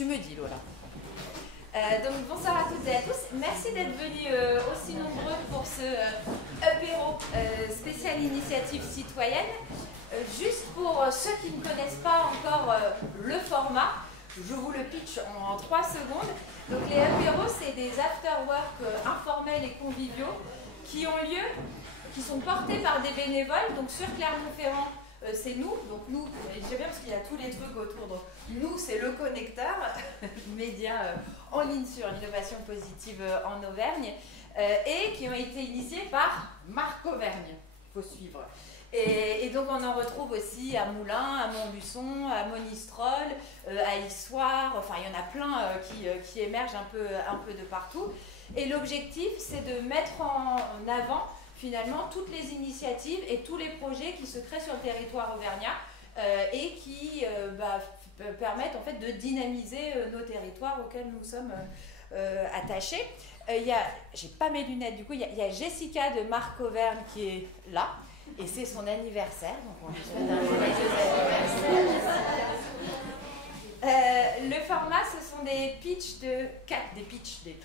Tu me dis, Lola. Donc bonsoir à toutes et à tous. Merci d'être venus aussi nombreux pour ce apéro spécial initiative citoyenne. Juste pour ceux qui ne connaissent pas encore le format, je vous le pitch en 3 secondes. Donc les apéros, c'est des after-work informels et conviviaux qui ont lieu, qui sont portés par des bénévoles. Donc sur Clermont-Ferrand, c'est nous. Donc nous, j'aime bien parce qu'il y a tous les trucs autour. Donc nous, c'est le connecteur, média en ligne sur l'innovation positive en Auvergne, et qui ont été initiés par Marc Auvergne. Il faut suivre. Et donc on en retrouve aussi à Moulins, à Montluçon, à Monistrol, à Issoire, enfin il y en a plein qui émergent un peu de partout. Et l'objectif, c'est de mettre en avant finalement toutes les initiatives et tous les projets qui se créent sur le territoire auvergnat et qui permettent en fait de dynamiser nos territoires auxquels nous sommes attachés. J'ai pas mes lunettes, du coup il y a Jessica de Marc Auvergne qui est là. Et c'est son anniversaire, donc on lui souhaite un joyeux anniversaire. Le format, ce sont des pitchs des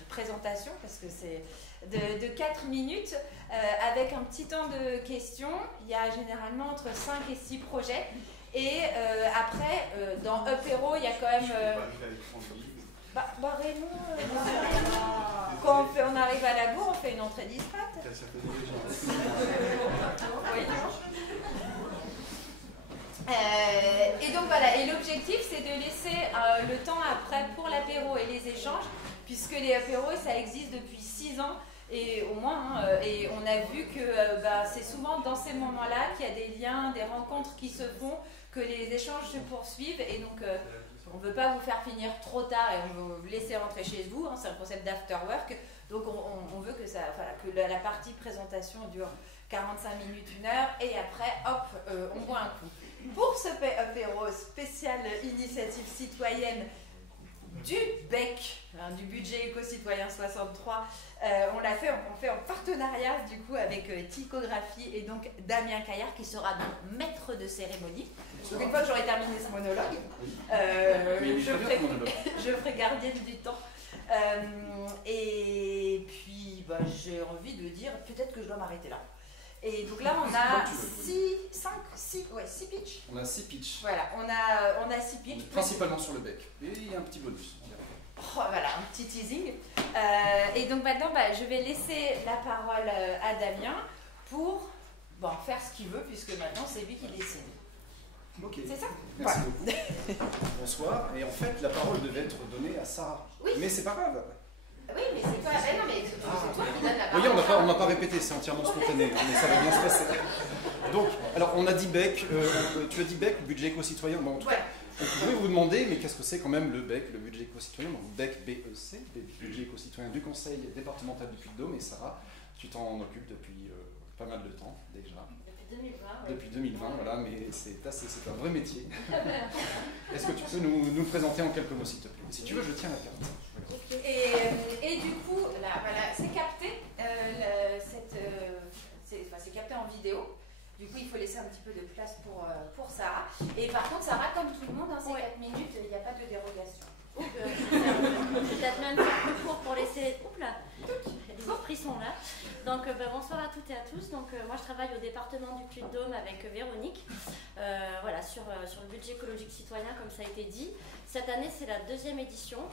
présentations, parce que c'est de 4 minutes, avec un petit temps de questions. Il y a généralement entre 5 et 6 projets. Et après, dans Apéro, il y a quand même... Raymond, quand on arrive à la bourre, on fait une entrée discrète. Et donc voilà, et l'objectif c'est de laisser le temps après pour l'apéro et les échanges, puisque les apéros ça existe depuis 6 ans et au moins, et on a vu que c'est souvent dans ces moments-là qu'il y a des liens, des rencontres qui se font, que les échanges se poursuivent, et donc on ne veut pas vous faire finir trop tard et on veut vous laisser rentrer chez vous, hein, c'est un concept d'after work, donc on veut que, que la partie présentation dure 45 minutes, 1 heure, et après, hop, on boit un coup. Pour ce apéro spécial initiative citoyenne du BEC, hein, du budget éco-citoyen 63, on fait en partenariat du coup avec Tychographie et donc Damien Caillard qui sera donc maître de cérémonie. Donc une fois que j'aurai terminé ce monologue, je ferai gardienne du temps. Et puis j'ai envie de dire peut-être que je dois m'arrêter là. Et donc là on a 6 pitchs. On a 6 pitchs. Voilà, on a 6 pitchs. Principalement sur le bec. Et il y a un petit bonus. Voilà, un petit teasing. Et donc maintenant, je vais laisser la parole à Damien pour faire ce qu'il veut, puisque maintenant c'est lui qui décide. Ok. C'est ça? Merci beaucoup. Bonsoir. Et en fait, la parole devait être donnée à Sarah. Oui. Mais c'est pas grave. Oui, mais c'est toi. Non, mais c'est toi qui donne la parole. Oui, on n'a pas répété, c'est entièrement spontané, mais ça va bien se passer. Donc, alors on a dit BEC, tu as dit BEC, budget éco-citoyen. Bon, en tout cas, je voulais vous demander, mais qu'est-ce que c'est quand même le BEC, le budget éco-citoyen? Donc BEC, B-E-C, budget éco-citoyen du Conseil départemental du Puy-de-Dôme, et Sarah, tu t'en occupes depuis pas mal de temps déjà. Depuis 2020. Depuis 2020, voilà, mais c'est un vrai métier. Est-ce que tu peux nous présenter en quelques mots, s'il te plaît? Si tu veux, je tiens la carte. Et du coup, là, voilà, c'est capté, c'est capté en vidéo. Du coup, il faut laisser un petit peu de place pour Sarah. Et par contre, Sarah, comme tout le monde, dans ces 4 minutes, il n'y a pas de dérogation. Peut-être même faire plus court pour laisser les troupes là. Les esprits sont là. Donc bonsoir à toutes et à tous. Donc moi je travaille au département du Puy-de-Dôme avec Véronique. Voilà, sur le budget écologique citoyen, comme ça a été dit. Cette année c'est la 2e édition.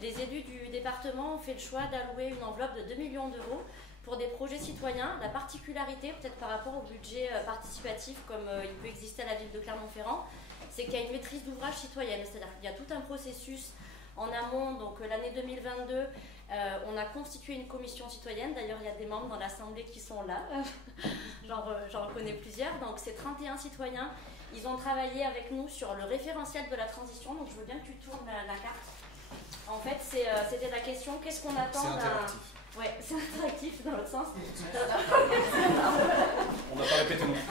Les élus du département ont fait le choix d'allouer une enveloppe de 2 millions d'euros pour des projets citoyens. La particularité, peut-être par rapport au budget participatif comme il peut exister à la ville de Clermont-Ferrand, c'est qu'il y a une maîtrise d'ouvrage citoyenne, c'est-à-dire qu'il y a tout un processus en amont. Donc l'année 2022, on a constitué une commission citoyenne. D'ailleurs, il y a des membres dans l'Assemblée qui sont là. J'en reconnais plusieurs. Donc c'est 31 citoyens. Ils ont travaillé avec nous sur le référentiel de la transition. Donc je veux bien que tu tournes la carte. En fait, c'était la question, qu'est-ce qu'on attend d'un... C'est interactif. Ouais, c'est interactif dans l'autre sens. On n'a pas répété non plus.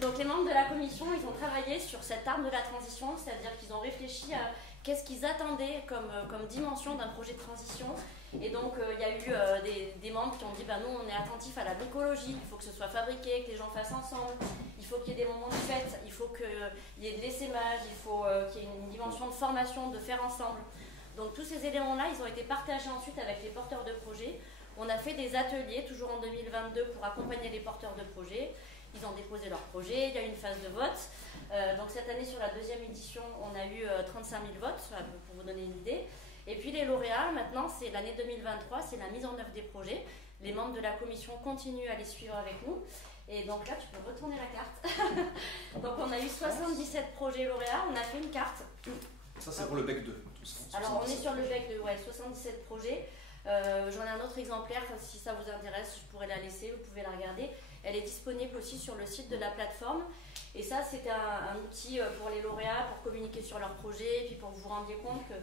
Donc les membres de la commission, ils ont travaillé sur cette arme de la transition, c'est-à-dire qu'ils ont réfléchi à qu'est-ce qu'ils attendaient comme dimension d'un projet de transition. Et donc il y a eu des membres qui ont dit nous on est attentifs à la bricolage, il faut que ce soit fabriqué, que les gens fassent ensemble, il faut qu'il y ait des moments de fête, il faut qu'il y ait de l'essaimage, il faut qu'il y ait une dimension de formation, de faire ensemble. Donc tous ces éléments-là, ils ont été partagés ensuite avec les porteurs de projets. On a fait des ateliers, toujours en 2022, pour accompagner les porteurs de projets. Ils ont déposé leur projet, il y a eu une phase de vote. Donc cette année, sur la deuxième édition, on a eu 35 000 votes, pour vous donner une idée. Et puis les lauréats, maintenant, c'est l'année 2023, c'est la mise en œuvre des projets. Les membres de la commission continuent à les suivre avec nous. Et donc là, tu peux retourner la carte. Donc on a eu 77 projets lauréats, on a fait une carte. Ça, c'est pour le BEC 2. Alors on est sur le BEC 2, 77 projets. J'en ai un autre exemplaire, si ça vous intéresse, je pourrais la laisser, vous pouvez la regarder. Elle est disponible aussi sur le site de la plateforme. Et ça, c'était un outil pour les lauréats, pour communiquer sur leurs projets, et puis pour que vous vous rendiez compte que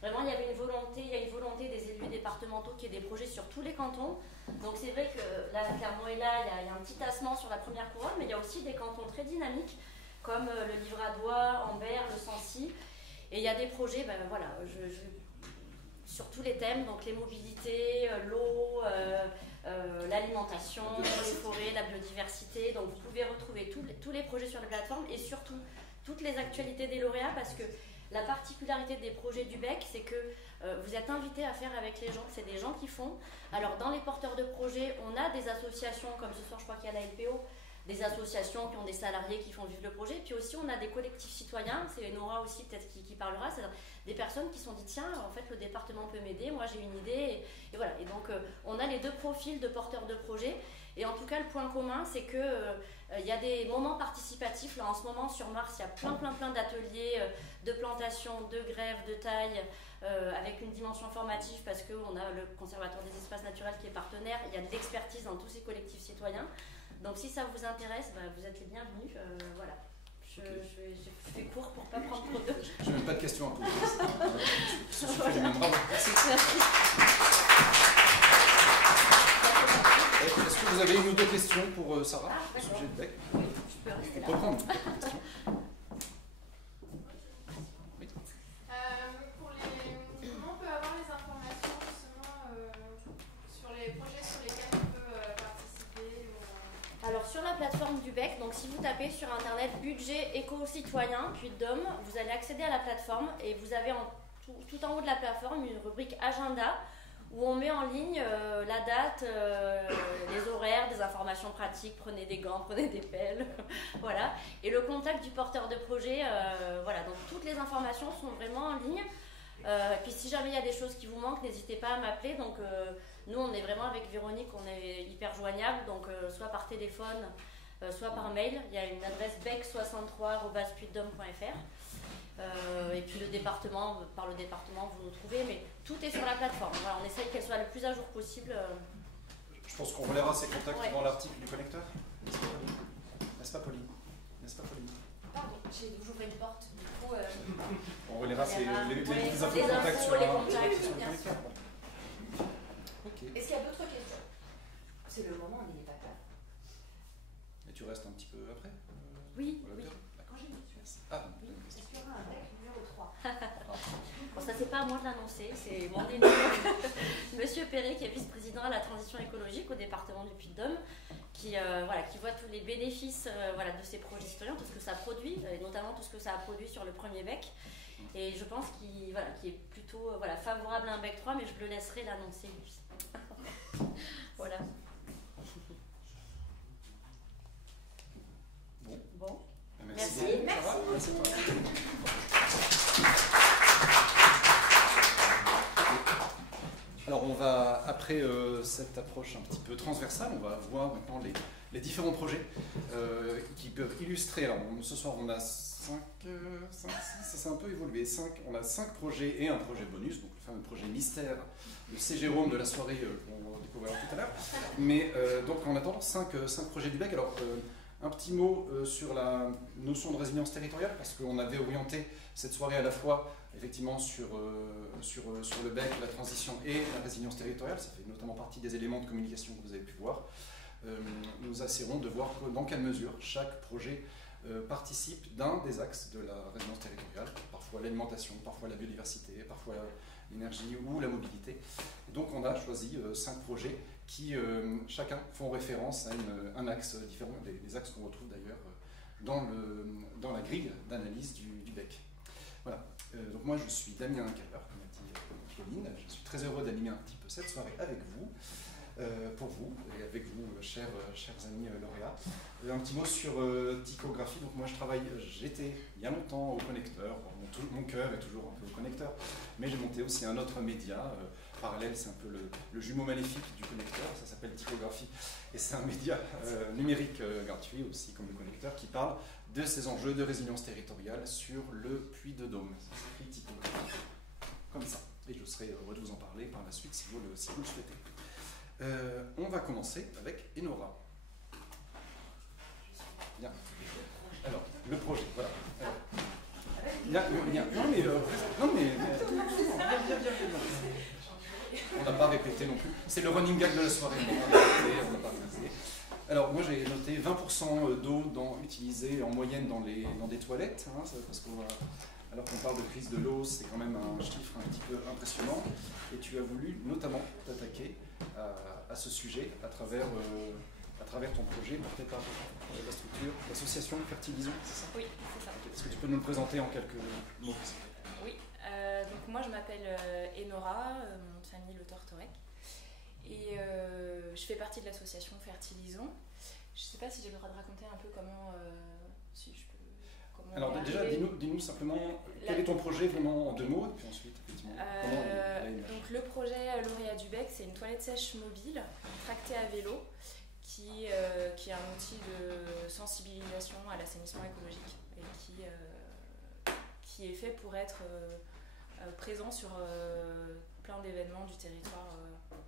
vraiment il y avait une volonté, il y a une volonté des élus départementaux qu'il y ait des projets sur tous les cantons. Donc c'est vrai que là, Clermont est là, il y a un petit tassement sur la première couronne, mais il y a aussi des cantons très dynamiques, comme le Livradois, Ambert, le Sancy. Et il y a des projets, voilà, sur tous les thèmes, donc les mobilités, l'eau, l'alimentation, les forêts, la biodiversité. Donc vous pouvez retrouver tous les projets sur la plateforme et surtout toutes les actualités des lauréats, parce que la particularité des projets du BEC, c'est que vous êtes invités à faire avec les gens, c'est des gens qui font. Alors dans les porteurs de projets, on a des associations, comme ce soir je crois qu'il y a la LPO, des associations qui ont des salariés qui font vivre le projet, puis aussi on a des collectifs citoyens, c'est Nora aussi peut-être qui parlera, c'est des personnes qui se sont dit tiens, en fait le département peut m'aider, moi j'ai une idée, et voilà. Et donc on a les deux profils de porteurs de projets, et en tout cas le point commun c'est que il y a des moments participatifs, là en ce moment sur Mars il y a plein d'ateliers de plantation, de grève, de taille, avec une dimension formative parce qu'on a le Conservatoire des espaces naturels qui est partenaire, il y a de l'expertise dans tous ces collectifs citoyens. Donc si ça vous intéresse, vous êtes les bienvenus. Voilà. Je fais court pour ne pas prendre trop de... Je n'ai même pas de questions à poser. Bravo. Merci. Est-ce que vous avez une ou deux questions pour Sarah au sujet de BEC? Je peux rester là. On peut prendre quelques questions. Comment on peut avoir les informations justement sur les projets sur lesquels on peut participer Alors sur la plateforme du BEC, donc si vous tapez sur internet budget éco-citoyen puis DOM, vous allez accéder à la plateforme et vous avez tout en haut de la plateforme une rubrique agenda où on met en ligne la date, les horaires, des informations pratiques, prenez des gants, prenez des pelles, voilà. Et le contact du porteur de projet, voilà. Donc toutes les informations sont vraiment en ligne. Puis si jamais il y a des choses qui vous manquent, n'hésitez pas à m'appeler. Donc nous on est vraiment avec Véronique, on est hyper joignable, donc soit par téléphone, soit par mail. Il y a une adresse bec63@puitdom.fr. Et puis le département, par le département vous nous trouvez, mais tout est sur la plateforme. Voilà, on essaye qu'elle soit le plus à jour possible. Je pense qu'on relèvera ces contacts dans l'article du connecteur. N'est-ce pas Pauline? N'est-ce pas Pauline? Pardon, j'ouvre une porte, du coup... On relèvera les infos de contact sur le connecteur. Okay. Est-ce qu'il y a d'autres questions? C'est le moment, on n'est pas là. Et tu restes un petit peu après? Oui, oui. Quand j'ai une question. Ah, oui. Est-ce qu'il y aura un BEC numéro 3? Bon, ça c'est pas à moi de l'annoncer, c'est mon élu, Monsieur Perret, qui est vice-président à la transition écologique au département du Puy-de-Dôme, qui voit tous les bénéfices de ces projets citoyens, tout ce que ça produit, et notamment tout ce que ça a produit sur le premier BEC. Et je pense qu'il est plutôt favorable à un BEC 3, mais je le laisserai l'annoncer lui. Voilà. Bon. Merci. Merci. Alors on va, après cette approche un petit peu transversale, on va voir maintenant les différents projets qui peuvent illustrer. Alors ce soir on a 5, 6, ça s'est un peu évolué, on a 5 projets et un projet bonus, donc le fameux projet mystère de C. Jérôme de la soirée qu'on découvrira tout à l'heure. Mais donc en attendant 5 projets du BEC. Alors un petit mot sur la notion de résilience territoriale, parce qu'on avait orienté cette soirée à la fois effectivement sur le BEC, la transition et la résilience territoriale. Ça fait notamment partie des éléments de communication que vous avez pu voir. Nous essaierons de voir dans quelle mesure chaque projet participe d'un des axes de la résilience territoriale, parfois l'alimentation, parfois la biodiversité, parfois l'énergie ou la mobilité. Et donc on a choisi 5 projets qui chacun font référence à un axe différent, des axes qu'on retrouve d'ailleurs dans la grille d'analyse du BEC. Voilà. Donc moi je suis Damien Keller, comme a dit Pauline. Je suis très heureux d'animer un petit peu cette soirée avec vous, pour vous et avec vous, chers amis lauréats. Un petit mot sur Tychographie. Donc moi j'étais il y a longtemps au Connecteur. Bon, mon cœur est toujours un peu au Connecteur, mais j'ai monté aussi un autre média parallèle, c'est un peu le jumeau maléfique du Connecteur, ça s'appelle Tychographie, et c'est un média numérique gratuit aussi comme le Connecteur qui parle de ces enjeux de résilience territoriale sur le Puy-de-Dôme. Ça s'appelle Tychographie, comme ça, et je serai heureux de vous en parler par la suite si vous le souhaitez. On va commencer avec Enora. Bien. Alors, le projet, voilà. Non mais on n'a pas répété non plus. C'est le running gag de la soirée. On n'a pas répété. Alors moi j'ai noté 20% d'eau utilisée en moyenne dans des toilettes, hein, parce alors qu'on parle de crise de l'eau, c'est quand même un chiffre un petit peu impressionnant. Et tu as voulu notamment t'attaquer à ce sujet à travers ton projet porté par la structure, l'association Fertilisons, c'est ça? Oui, c'est ça. Est-ce que tu peux nous le présenter en quelques mots? Oui, donc moi je m'appelle Enora, mon nom de famille Le Tortorec, et je fais partie de l'association Fertilisons. Je ne sais pas si j'ai le droit de raconter un peu comment, si je peux, comment. Alors déjà, dis-nous simplement quel est ton projet vraiment en 2 mots, et puis ensuite, effectivement, comment donc le projet lauréat du BEC, c'est une toilette sèche mobile, tractée à vélo, qui est un outil de sensibilisation à l'assainissement écologique et qui est fait pour être présent sur plein d'événements du territoire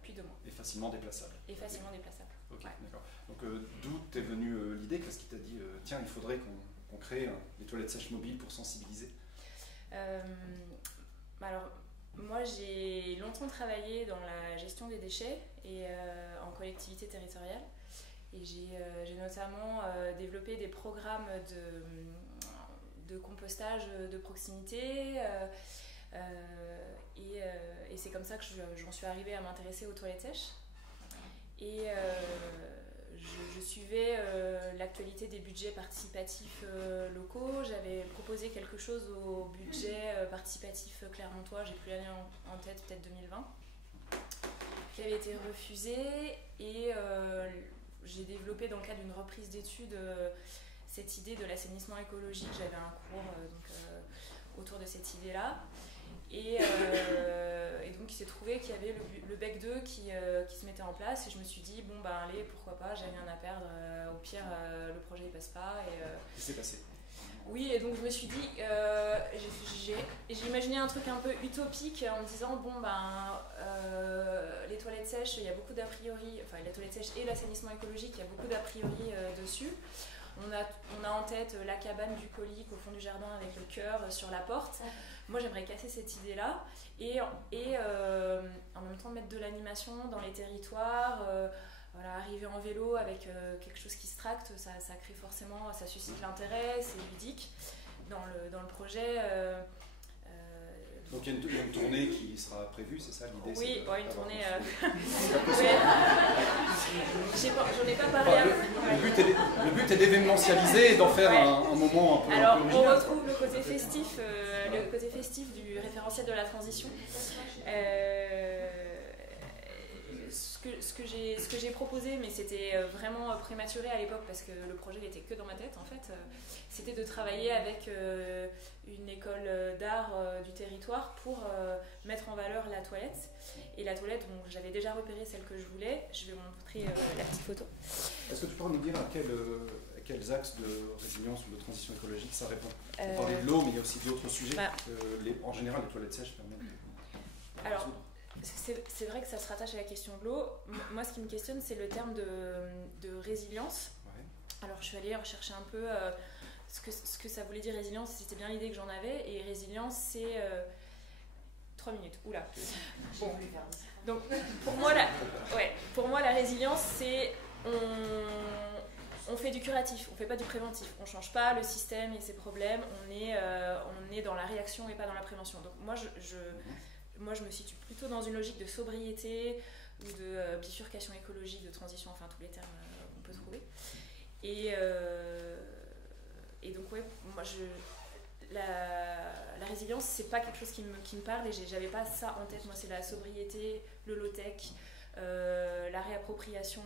Puy-de-Dôme. Et facilement déplaçable. Et facilement déplaçable. Ok, ouais. D'accord. Donc d'où t'es venue l'idée? Qu'est-ce qui t'a dit tiens, il faudrait qu'on crée des toilettes sèches mobiles pour sensibiliser? Alors, moi j'ai longtemps travaillé dans la gestion des déchets et en collectivité territoriale. Et j'ai notamment développé des programmes de compostage de proximité et c'est comme ça que j'en suis arrivée à m'intéresser aux toilettes sèches. Et je suivais l'actualité des budgets participatifs locaux. J'avais proposé quelque chose au budget participatif clermontois, j'ai plus l'année en tête, peut-être 2020, qui avait été refusé et j'ai développé dans le cadre d'une reprise d'études cette idée de l'assainissement écologique. J'avais un cours autour de cette idée-là. Et donc il s'est trouvé qu'il y avait le BEC 2 qui se mettait en place et je me suis dit, bon ben allez, pourquoi pas, j'ai rien à perdre, au pire le projet il passe pas. Qu'est-ce qui s'est passé? Oui, et donc je me suis dit, j'ai imaginé un truc un peu utopique en me disant, bon ben les toilettes sèches, il y a beaucoup d'a priori, enfin les toilettes sèches et l'assainissement écologique, il y a beaucoup d'a priori dessus. On a en tête la cabane du colique au fond du jardin avec le cœur sur la porte. Moi j'aimerais casser cette idée-là et en même temps mettre de l'animation dans les territoires. Voilà, arriver en vélo avec quelque chose qui se tracte, ça crée forcément, ça suscite l'intérêt, c'est ludique dans le projet. Donc il y a une tournée qui sera prévue, c'est ça l'idée? Oui, une tournée. J'en ai pas parlé. Le but est d'événementialiser et d'en faire un moment un peu. Alors on retrouve le côté festif du référentiel de la transition. Ce que j'ai proposé, mais c'était vraiment prématuré à l'époque parce que le projet n'était que dans ma tête en fait, c'était de travailler avec une école d'art du territoire pour mettre en valeur la toilette. Et la toilette, bon, j'avais déjà repéré celle que je voulais, je vais vous montrer la petite photo. Est-ce que tu pourras nous dire à quels axes de résilience ou de transition écologique ça répond? On parlait de l'eau, mais il y a aussi d'autres sujets. En général, les toilettes sèches permettent de... Alors, c'est vrai que ça se rattache à la question de l'eau. Moi, ce qui me questionne, c'est le terme de résilience. Ouais. Alors, je suis allée rechercher un peu ce que ça voulait dire résilience, si c'était bien l'idée que j'en avais. Et résilience, c'est... 3 minutes, oula. Bon. Donc, pour moi, la résilience, c'est... On fait du curatif, on fait pas du préventif. On change pas le système et ses problèmes. On est dans la réaction et pas dans la prévention. Donc moi, je me situe plutôt dans une logique de sobriété ou de bifurcation écologique, de transition, enfin tous les termes qu'on peut trouver. Et donc ouais, moi la résilience, c'est pas quelque chose qui me parle et j'avais pas ça en tête. Moi, c'est la sobriété, le low-tech, la réappropriation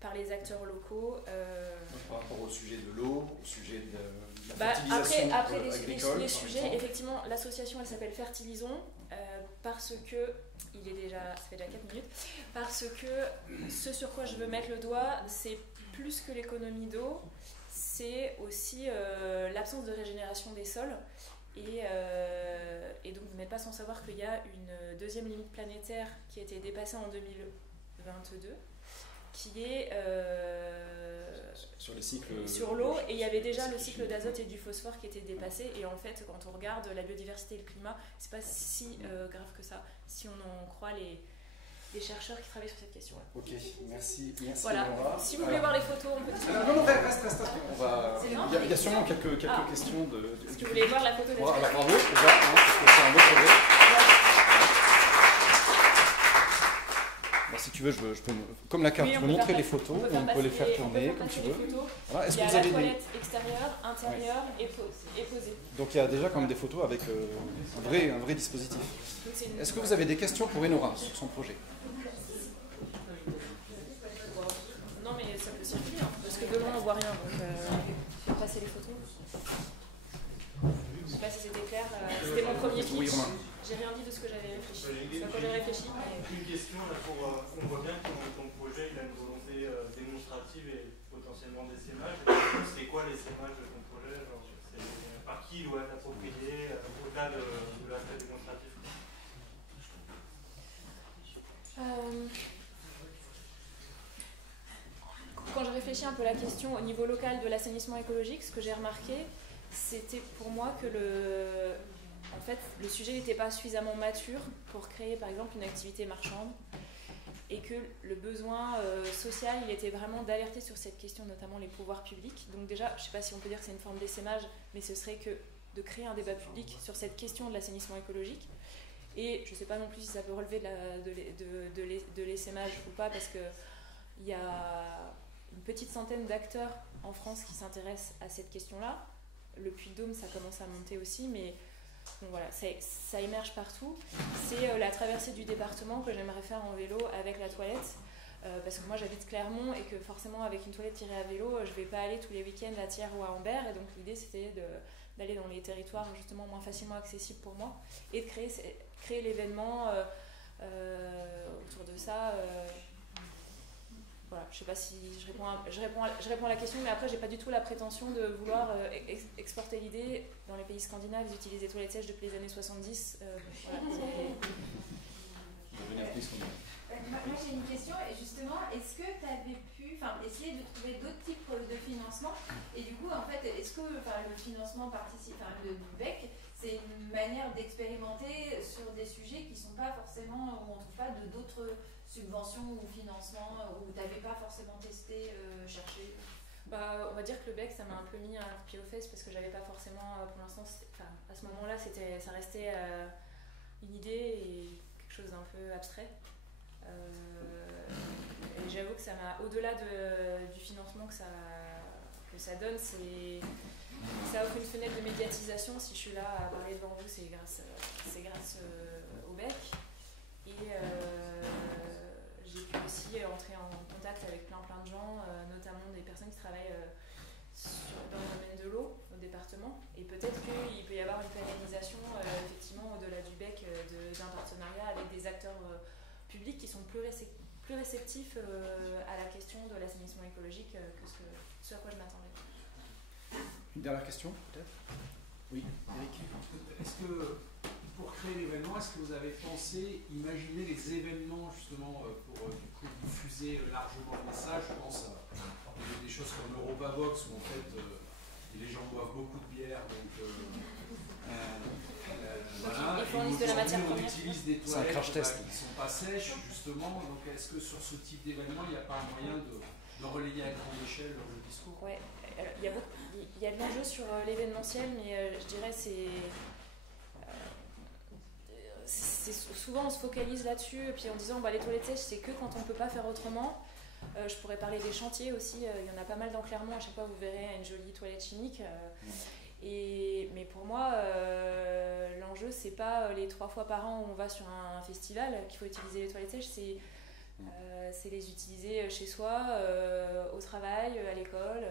par les acteurs locaux. Par rapport au sujet de l'eau, au sujet de la fertilisation après agricole, les sujets, effectivement, l'association, elle s'appelle Fertilisons, parce que, ça fait déjà 4 minutes, parce que ce sur quoi je veux mettre le doigt, c'est plus que l'économie d'eau, c'est aussi l'absence de régénération des sols. Et donc vous n'êtes pas sans savoir qu'il y a une deuxième limite planétaire qui a été dépassée en 2022, qui est sur les cycles sur l'eau, et il y avait déjà le cycle d'azote et du phosphore qui était dépassé. Et en fait, quand on regarde la biodiversité et le climat, c'est pas si grave que ça, si on en croit les chercheurs qui travaillent sur cette question. Ok, merci voilà. Laura. Si vous voulez voir les photos, on peut discuter. Non, reste. Il y a sûrement quelques questions de. Est-ce que vous voulez voir la photo de bravo, c'est un beau projet. Si tu veux, je peux comme la carte, oui, je peux montrer les photos, on peut les faire tourner comme tu veux. Voilà. Est-ce que vous avez la toilette extérieure, intérieure et posée. Donc il y a déjà comme des photos avec un vrai dispositif. Est-ce que vous avez des questions pour Enora sur son projet? Non, mais ça peut circuler, parce que de loin on voit rien, donc je vais passer les photos. Je sais pas si c'était clair, c'était mon premier pitch. Oui, Romain. J'ai rien dit de ce que j'avais réfléchi. C'est à quoi j'avais réfléchi. Une question, là, on voit bien que ton projet il a une volonté démonstrative et potentiellement d'essaimage. C'est quoi l'essaimage de ton projet? Par qui il doit être approprié au-delà de l'aspect démonstratif? Quand je réfléchis un peu à la question au niveau local de l'assainissement écologique, ce que j'ai remarqué, c'était pour moi que le sujet n'était pas suffisamment mature pour créer par exemple une activité marchande, et que le besoin social, il était vraiment d'alerter sur cette question, notamment les pouvoirs publics. Donc déjà, je ne sais pas si on peut dire que c'est une forme d'essaimage, mais ce serait que de créer un débat public sur cette question de l'assainissement écologique. Et je ne sais pas non plus si ça peut relever de l'essaimage ou pas, parce qu'il y a une petite centaine d'acteurs en France qui s'intéressent à cette question-là. Le Puy-de-Dôme, ça commence à monter aussi, mais bon, voilà, ça émerge partout. C'est la traversée du département que j'aimerais faire en vélo avec la toilette, parce que moi j'habite Clermont et que forcément avec une toilette tirée à vélo, je ne vais pas aller tous les week-ends à Thiers ou à Ambert, et donc l'idée c'était d'aller dans les territoires justement moins facilement accessibles pour moi et de créer l'événement autour de ça. Voilà, je ne sais pas si je réponds à la question, mais après, je n'ai pas du tout la prétention de vouloir exporter l'idée. Dans les pays scandinaves, ils utilisent les toilettes sèches depuis les années 70. Moi, j'ai une question, et justement, est-ce que tu avais pu essayer de trouver d'autres types de financement? Et du coup, en fait, est-ce que le financement du BEC, c'est une manière d'expérimenter sur des sujets qui ne sont pas forcément, où on ne trouve pas d'autres subventions ou financements, où tu n'avais pas forcément testé, cherché? On va dire que le BEC, ça m'a un peu mis un pied aux fesses, parce que j'avais pas forcément, pour l'instant, à ce moment-là, ça restait une idée et quelque chose d'un peu abstrait. Et j'avoue que ça m'a, au-delà du financement que ça donne, ça offre une fenêtre de médiatisation. Si je suis là à parler devant vous, c'est grâce au BEC. Et j'ai pu aussi entrer en contact avec plein de gens, notamment des personnes qui travaillent dans le domaine de l'eau au département. Et peut-être qu'il peut y avoir une pérennisation, effectivement, au-delà du BEC, d'un partenariat avec des acteurs publics qui sont plus réceptifs à la question de l'assainissement écologique que ce à quoi je m'attendais. Une dernière question, peut-être? Oui, Eric. Est-ce que, pour créer l'événement, est-ce que vous avez pensé, imaginer les événements justement pour du coup diffuser largement le message? Je pense à des choses comme l'Europavox, où en fait les gens boivent beaucoup de bière, donc voilà. Ils fournissent de la matière première. On utilise des toilettes qui ne sont pas sèches, justement. Donc est-ce que sur ce type d'événement, il n'y a pas un moyen de de relayer à grande échelle le discours. Ouais, il y a de l'enjeu sur l'événementiel, mais je dirais c'est souvent on se focalise là-dessus, et puis en disant les toilettes sèches c'est que quand on ne peut pas faire autrement. Je pourrais parler des chantiers aussi, il y en a pas mal dans Clermont, à chaque fois vous verrez une jolie toilette chimique. Mais pour moi, l'enjeu c'est pas les 3 fois par an où on va sur un festival qu'il faut utiliser les toilettes sèches, c'est les utiliser chez soi, au travail, à l'école.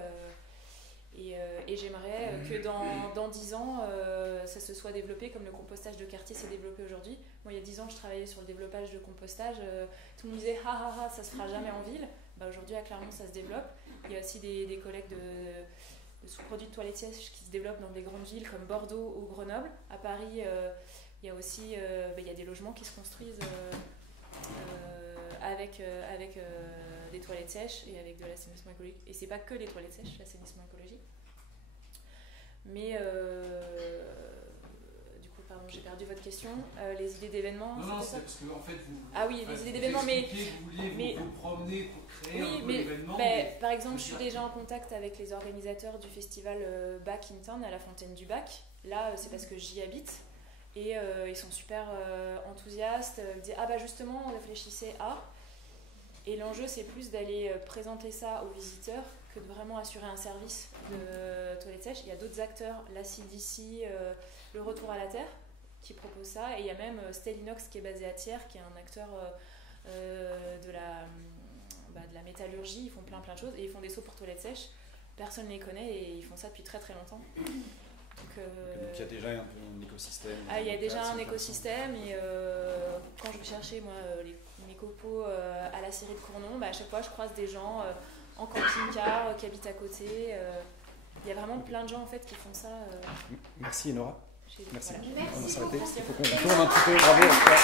Et j'aimerais que dans 10 ans, ça se soit développé comme le compostage de quartier s'est développé aujourd'hui. Moi, il y a 10 ans, je travaillais sur le développage de compostage. Tout le monde disait « ha, ça se fera jamais en ville ». Aujourd'hui, à Clermont, ça se développe. Il y a aussi des collègues de sous-produits de toilettes sèches qui se développent dans des grandes villes comme Bordeaux ou Grenoble. À Paris, il y a aussi il y a des logements qui se construisent avec des toilettes sèches et avec de l'assainissement écologique. Et c'est pas que les toilettes sèches, l'assainissement écologique. Mais du coup, pardon, j'ai perdu votre question. Les idées d'événements. Non, c'est parce que en fait vous. Ah oui, les idées d'événements, mais vous vouliez vous promener pour créer un peu l'événement. Par exemple, je suis déjà en contact avec les organisateurs du festival Bac in Town à la Fontaine du Bac. Là, c'est parce que j'y habite. Et ils sont super enthousiastes. Ils disent justement, on réfléchissait à. Et l'enjeu, c'est plus d'aller présenter ça aux visiteurs que de vraiment assurer un service de toilettes sèches. Il y a d'autres acteurs, la CDC, le Retour à la Terre, qui proposent ça. Et il y a même Stellinox qui est basé à Thiers, qui est un acteur de la métallurgie. Ils font plein de choses et ils font des seaux pour toilettes sèches. Personne ne les connaît et ils font ça depuis très très longtemps. Donc il y a déjà un peu un écosystème. Il y a déjà un écosystème et quand je cherchais moi mes copos à la série de Cournon, à chaque fois je croise des gens en camping-car qui habitent à côté. Il y a vraiment plein de gens en fait qui font ça. Merci Enora. Merci. Voilà. On va s'arrêter. Il faut qu'on tourne un petit peu. Bravo. Super.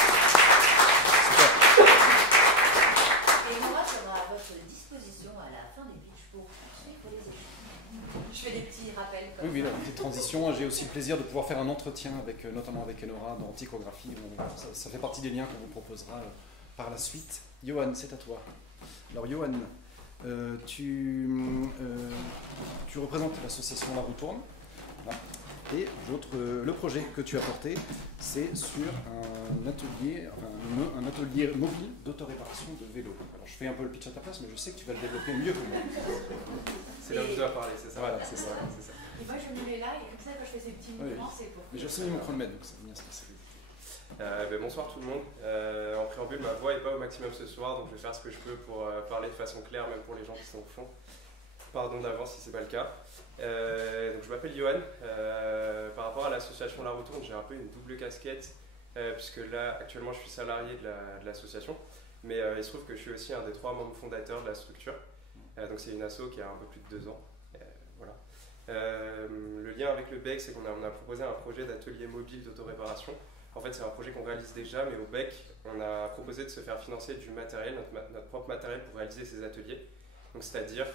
Et moi sera à votre disposition à la fin des pitchs pour suivre les échanges. Je fais des petits rappels. Oui, la petite transition. J'ai aussi le plaisir de pouvoir faire un entretien notamment avec Enora dans Antichographie. Ça fait partie des liens qu'on vous proposera par la suite. Johan, c'est à toi. Alors Johan, tu représentes l'association La Roue Tourne. Voilà. Et le projet que tu as porté, c'est sur un atelier mobile d'autoréparation de vélo. Alors je fais un peu le pitch à ta place, mais je sais que tu vas le développer mieux que moi. C'est là où tu dois parler, c'est ça. Voilà, c'est ça. Et moi je me mets là, et comme ça quand je fais ces petits mouvements, c'est pour. Mais j'ai aussi mis mon chronomètre, donc ça va bien se passer. Bonsoir tout le monde. En préambule, ma voix n'est pas au maximum ce soir, donc je vais faire ce que je peux pour parler de façon claire, même pour les gens qui sont au fond. Pardon d'avance si ce n'est pas le cas. Donc je m'appelle Johan. Par rapport à l'association La Roue Tourne, j'ai un peu une double casquette, puisque là, actuellement, je suis salarié de l'association, mais il se trouve que je suis aussi un des 3 membres fondateurs de la structure. Donc c'est une asso qui a un peu plus de 2 ans. Voilà. Le lien avec le BEC, c'est qu'on a proposé un projet d'atelier mobile d'autoréparation. En fait, c'est un projet qu'on réalise déjà, mais au BEC, on a proposé de se faire financer du matériel, notre propre matériel pour réaliser ces ateliers. Donc, c'est-à-dire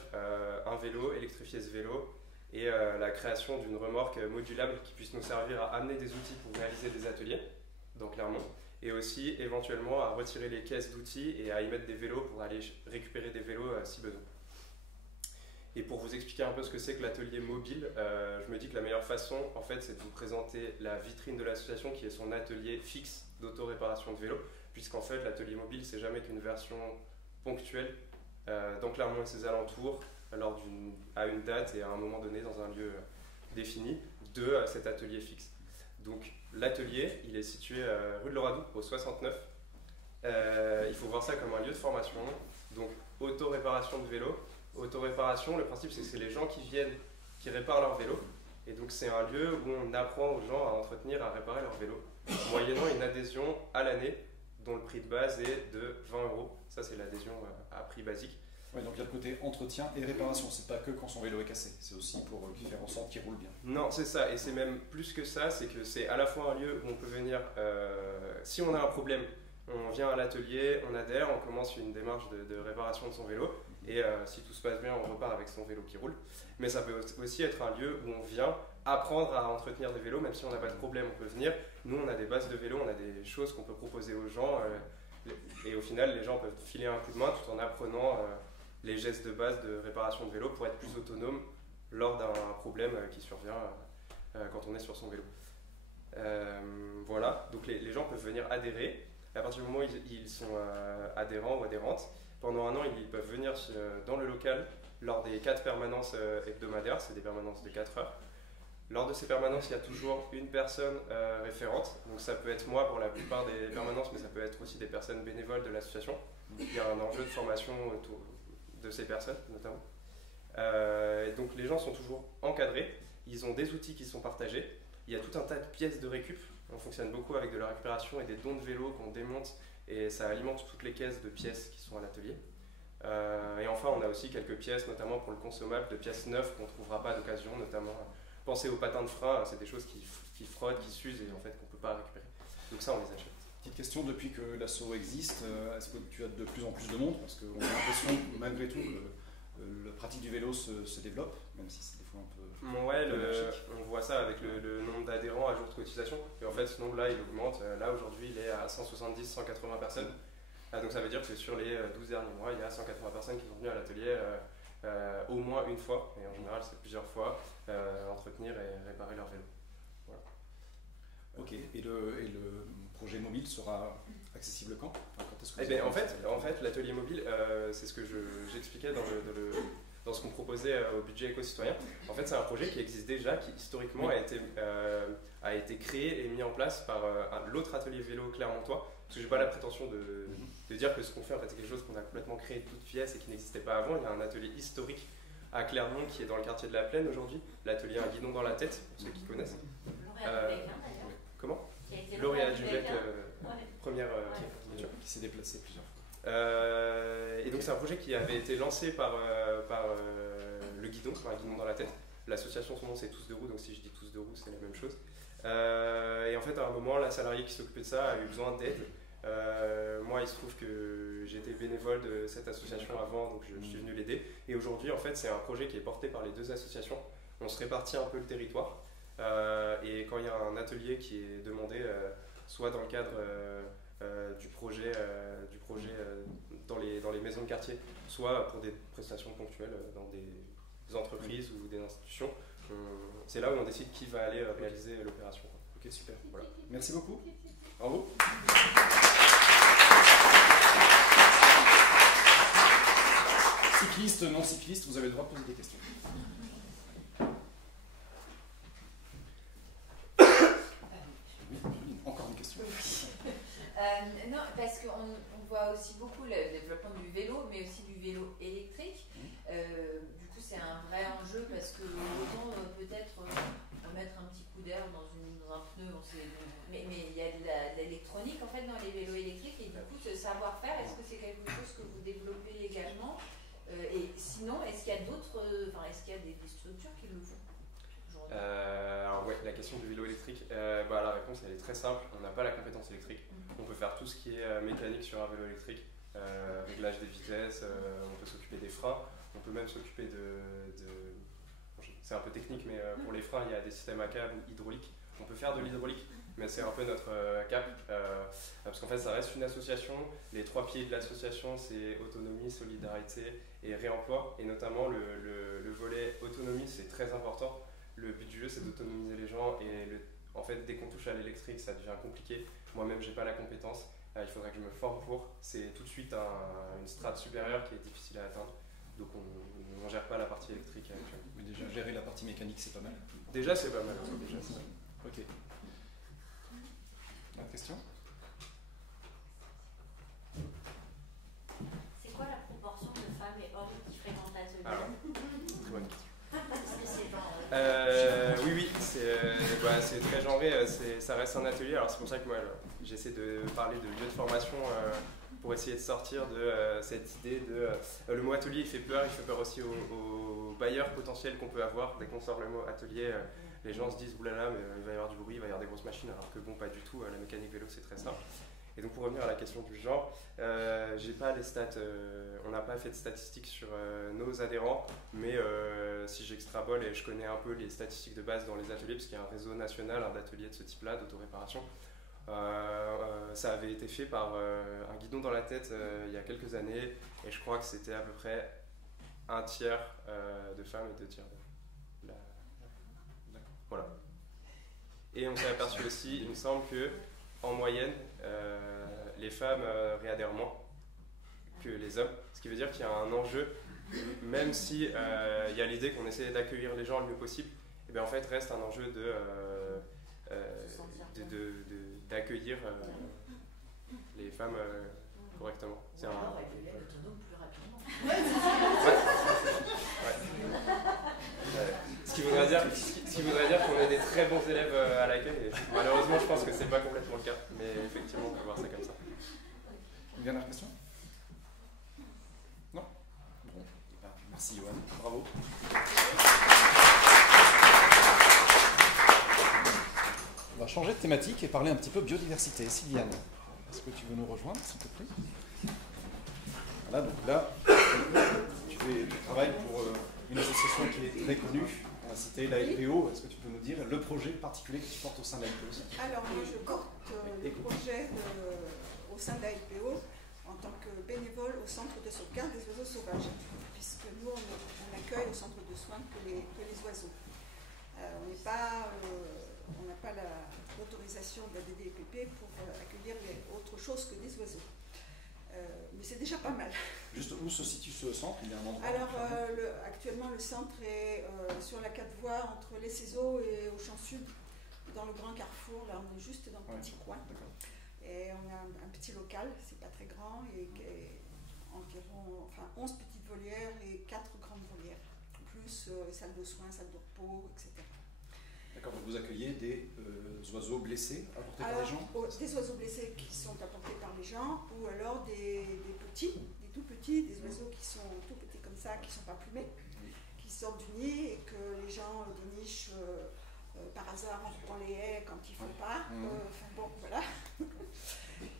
un vélo, électrifier ce vélo et la création d'une remorque modulable qui puisse nous servir à amener des outils pour réaliser des ateliers dans Clermont et aussi éventuellement à retirer les caisses d'outils et à y mettre des vélos pour aller récupérer des vélos si besoin. Et pour vous expliquer un peu ce que c'est que l'atelier mobile, je me dis que la meilleure façon, en fait, c'est de vous présenter la vitrine de l'association qui est son atelier fixe d'autoréparation de vélo, puisqu'en fait, l'atelier mobile, c'est jamais qu'une version ponctuelle dans Clermont et ses alentours, à une date et à un moment donné dans un lieu défini de cet atelier fixe. Donc l'atelier, il est situé rue de l'Oradou, au 69. Il faut voir ça comme un lieu de formation, donc auto-réparation de vélo. Auto-réparation, le principe c'est que c'est les gens qui viennent, qui réparent leur vélo. Et donc c'est un lieu où on apprend aux gens à entretenir, à réparer leur vélo, moyennant une adhésion à l'année dont le prix de base est de 20 €. Ça c'est l'adhésion à prix basique. Ouais, donc il y a le côté entretien et réparation, c'est pas que quand son vélo est cassé, c'est aussi pour faire en sorte qu'il roule bien. Non, c'est ça, et c'est même plus que ça, c'est que c'est à la fois un lieu où on peut venir, si on a un problème, on vient à l'atelier, on adhère, on commence une démarche de réparation de son vélo, et si tout se passe bien, on repart avec son vélo qui roule. Mais ça peut aussi être un lieu où on vient apprendre à entretenir des vélos, même si on n'a pas de problème, on peut venir. Nous, on a des bases de vélo, on a des choses qu'on peut proposer aux gens, et au final, les gens peuvent filer un coup de main tout en apprenant les gestes de base de réparation de vélo pour être plus autonome lors d'un problème qui survient quand on est sur son vélo. Voilà, donc les gens peuvent venir adhérer. À partir du moment où ils sont adhérents ou adhérentes, pendant un an, ils peuvent venir dans le local lors des 4 permanences hebdomadaires, c'est des permanences de 4 heures. Lors de ces permanences, il y a toujours une personne référente, donc ça peut être moi pour la plupart des permanences, mais ça peut être aussi des personnes bénévoles de l'association. Il y a un enjeu de formation autour de ces personnes, notamment. Donc les gens sont toujours encadrés, ils ont des outils qui sont partagés, il y a tout un tas de pièces de récup. On fonctionne beaucoup avec de la récupération et des dons de vélo qu'on démonte et ça alimente toutes les caisses de pièces qui sont à l'atelier. Et enfin, on a aussi quelques pièces, notamment pour le consommable, de pièces neuves qu'on ne trouvera pas d'occasion, notamment pensez aux patins de frein, c'est des choses qui frottent, qui s'usent et en fait qu'on ne peut pas récupérer. Donc ça, on les achète. Petite question, depuis que l'asso existe, est-ce que tu as de plus en plus de monde? Parce qu'on a l'impression, malgré tout, que la pratique du vélo se développe, même si c'est des fois un peu... Ouais, on voit ça avec le nombre d'adhérents à jour de cotisation. Et en fait, ce nombre-là, il augmente. Là, aujourd'hui, il est à 170-180 personnes. Donc ça veut dire que sur les 12 derniers mois, il y a 180 personnes qui sont venues à l'atelier au moins une fois. Et en général, c'est plusieurs fois, entretenir et réparer leur vélo. Voilà. Ok, et le projet mobile sera accessible quand? Enfin, quand est-ce que en fait, l'atelier mobile, c'est ce que j'expliquais dans ce qu'on proposait au budget éco-citoyen. En fait, c'est un projet qui existe déjà, qui historiquement a été créé et mis en place par l'autre atelier vélo clermontois. Parce que j'ai pas la prétention de dire que ce qu'on fait, en fait, c'est quelque chose qu'on a complètement créé de toutes pièces et qui n'existait pas avant. Il y a un atelier historique à Clermont qui est dans le quartier de la Plaine aujourd'hui, l'atelier Un guidon dans la tête, pour ceux qui connaissent. Comment? Lauréat du GIEC, première qui s'est déplacé plusieurs fois. Et donc c'est un projet qui avait été lancé par le guidon, par Un guidon dans la tête. L'association, son nom c'est Tous de Roues, donc si je dis Tous de Roues, c'est la même chose. Et en fait, à un moment, la salariée qui s'occupait de ça a eu besoin d'aide. Moi, il se trouve que j'étais bénévole de cette association avant, donc je suis venu l'aider. Et aujourd'hui, en fait, c'est un projet qui est porté par les deux associations. On se répartit un peu le territoire. Et quand il y a un atelier qui est demandé, soit dans le cadre du projet dans les maisons de quartier, soit pour des prestations ponctuelles dans des entreprises ou des institutions, c'est là où on décide qui va aller réaliser l'opération. Ok, super. Voilà. Merci beaucoup. Bravo. Cyclistes, non cyclistes, vous avez le droit de poser des questions. Encore une question. Non, parce qu'on voit aussi beaucoup le développement du vélo, mais aussi du vélo électrique. Du coup, c'est un vrai enjeu parce que autant peut-être remettre un petit coup d'air dans un pneu, mais il y a de l'électronique en fait dans les vélos électriques et du coup, ce savoir-faire, est-ce que c'est quelque chose que vous développez également? Et sinon, est-ce qu'il y a d'autres, est-ce qu'il y a des structures qui le font? Alors ouais, la question du vélo électrique, la réponse elle est très simple, on n'a pas la compétence électrique. On peut faire tout ce qui est mécanique sur un vélo électrique, réglage des vitesses, on peut s'occuper des freins, on peut même s'occuper c'est un peu technique, mais pour les freins il y a des systèmes à câble hydrauliques. On peut faire de l'hydraulique, mais c'est un peu notre cap, parce qu'en fait ça reste une association. Les 3 piliers de l'association, c'est autonomie, solidarité et réemploi, et notamment le volet autonomie, c'est très important. Le but du jeu, c'est d'autonomiser les gens et en fait, dès qu'on touche à l'électrique, ça devient compliqué. Moi-même, j'ai pas la compétence. Il faudrait que je me forme pour. C'est tout de suite une strate supérieure qui est difficile à atteindre. Donc, on gère pas la partie électrique actuellement. Mais déjà, gérer la partie mécanique, c'est pas mal. Déjà, c'est pas mal. Ok. Une question? C'est quoi la proportion de femmes et hommes qui fréquentent l'atelier? Alors, très bonne question. Oui, c'est très genré, ça reste un atelier, alors c'est pour ça que moi j'essaie de parler de lieu de formation pour essayer de sortir de cette idée de... le mot atelier il fait peur aussi aux bailleurs potentiels qu'on peut avoir. Dès qu'on sort le mot atelier, les gens se disent oulala, mais il va y avoir du bruit, il va y avoir des grosses machines, alors que bon, pas du tout, la mécanique vélo c'est très simple. Et donc pour revenir à la question du genre, j'ai pas les stats, on n'a pas fait de statistiques sur nos adhérents, mais si j'extrapole et je connais un peu les statistiques de base dans les ateliers, parce qu'il y a un réseau national d'ateliers de ce type-là, d'autoréparation, ça avait été fait par Un guidon dans la tête il y a quelques années, et je crois que c'était à peu près un tiers de femmes et 2 tiers de voilà. Et on s'est aperçu aussi, il me semble que en moyenne, les femmes réadhèrent moins que les hommes, ce qui veut dire qu'il y a un enjeu, même si il y a l'idée qu'on essaie d'accueillir les gens le mieux possible, et bien en fait reste un enjeu d'accueillir les femmes correctement. C'est un... Ce qui voudrait dire qu'on est des très bons élèves à l'accueil. Et malheureusement, je pense que c'est pas complètement le cas, mais effectivement, on peut voir ça comme ça. Une dernière question? Non? Bon, merci Johan, bravo. On va changer de thématique et parler un petit peu biodiversité. Sylviane, est-ce que tu veux nous rejoindre, s'il te plaît? Voilà, donc là, tu travailles pour une association qui est très connue. On va citer la LPO. Est-ce que tu peux nous dire le projet particulier que tu portes au sein de la LPO? Alors, moi, je porte le projet au sein de la LPO en tant que bénévole au centre de sauvegarde des oiseaux sauvages, puisque nous, on accueille au centre de soins que les oiseaux. On n'a pas l'autorisation de la DDPP pour accueillir autre chose que des oiseaux. Mais c'est déjà pas mal. Juste où se situe ce centre? Il y a un endroit. Alors, actuellement, le centre est sur la 4 voies entre les Cézaux et Auchan Sud, dans le grand carrefour. Là, on est juste dans le petit coin. Et on a un petit local, c'est pas très grand, et environ 11 petites volières et 4 grandes volières, plus salle de soins, salle de repos, etc. D'accord, donc vous accueillez des oiseaux blessés apportés par les gens? Des oiseaux blessés qui sont apportés par les gens, ou alors des petits, des tout petits, des oiseaux qui sont tout petits comme ça, qui ne sont pas plumés, qui sortent du nid et que les gens dénichent par hasard en coupant les haies quand il ne faut pas. Enfin bon, voilà.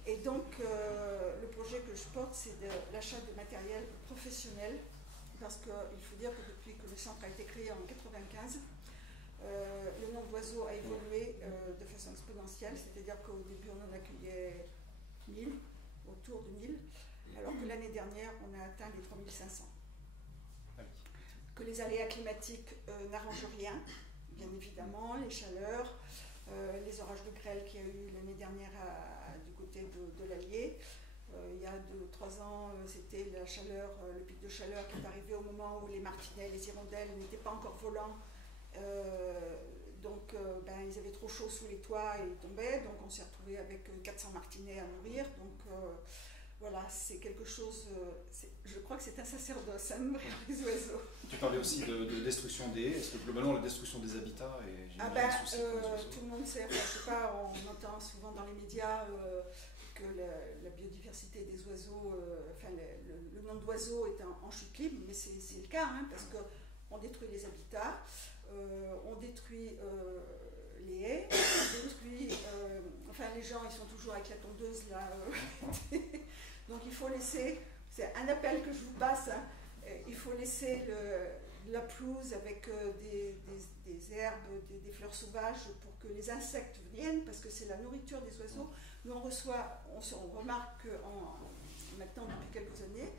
Et donc, le projet que je porte, c'est l'achat de matériel professionnel, parce qu'il faut dire que depuis que le centre a été créé en 1995, le nombre d'oiseaux a évolué de façon exponentielle, c'est-à-dire qu'au début on en accueillait 1000, autour de 1000, alors que l'année dernière on a atteint les 3500. Que les aléas climatiques n'arrangent rien, bien évidemment, les chaleurs, les orages de grêle qu'il y a eu l'année dernière du côté de l'Allier. Il y a 2-3 ans, c'était la chaleur, le pic de chaleur qui est arrivé au moment où les martinets, les hirondelles n'étaient pas encore volants. Donc ils avaient trop chaud sous les toits et ils tombaient, donc on s'est retrouvé avec 400 martinets à nourrir. Donc voilà, c'est quelque chose, je crois que c'est un sacerdoce à nourrir les oiseaux. Tu parlais aussi de destruction des haies. Est-ce que globalement la destruction des habitats est un souci pour les oiseaux? Tout le monde sait, je sais pas, on entend souvent dans les médias que la biodiversité des oiseaux, le nombre d'oiseaux est en chute libre, mais c'est le cas, hein, parce qu'on détruit les habitats. On détruit les haies, on détruit, les gens ils sont toujours avec la tondeuse là, donc il faut laisser, c'est un appel que je vous passe, hein, il faut laisser la pelouse avec des herbes, des fleurs sauvages pour que les insectes viennent, parce que c'est la nourriture des oiseaux. Nous on remarque que maintenant depuis quelques années,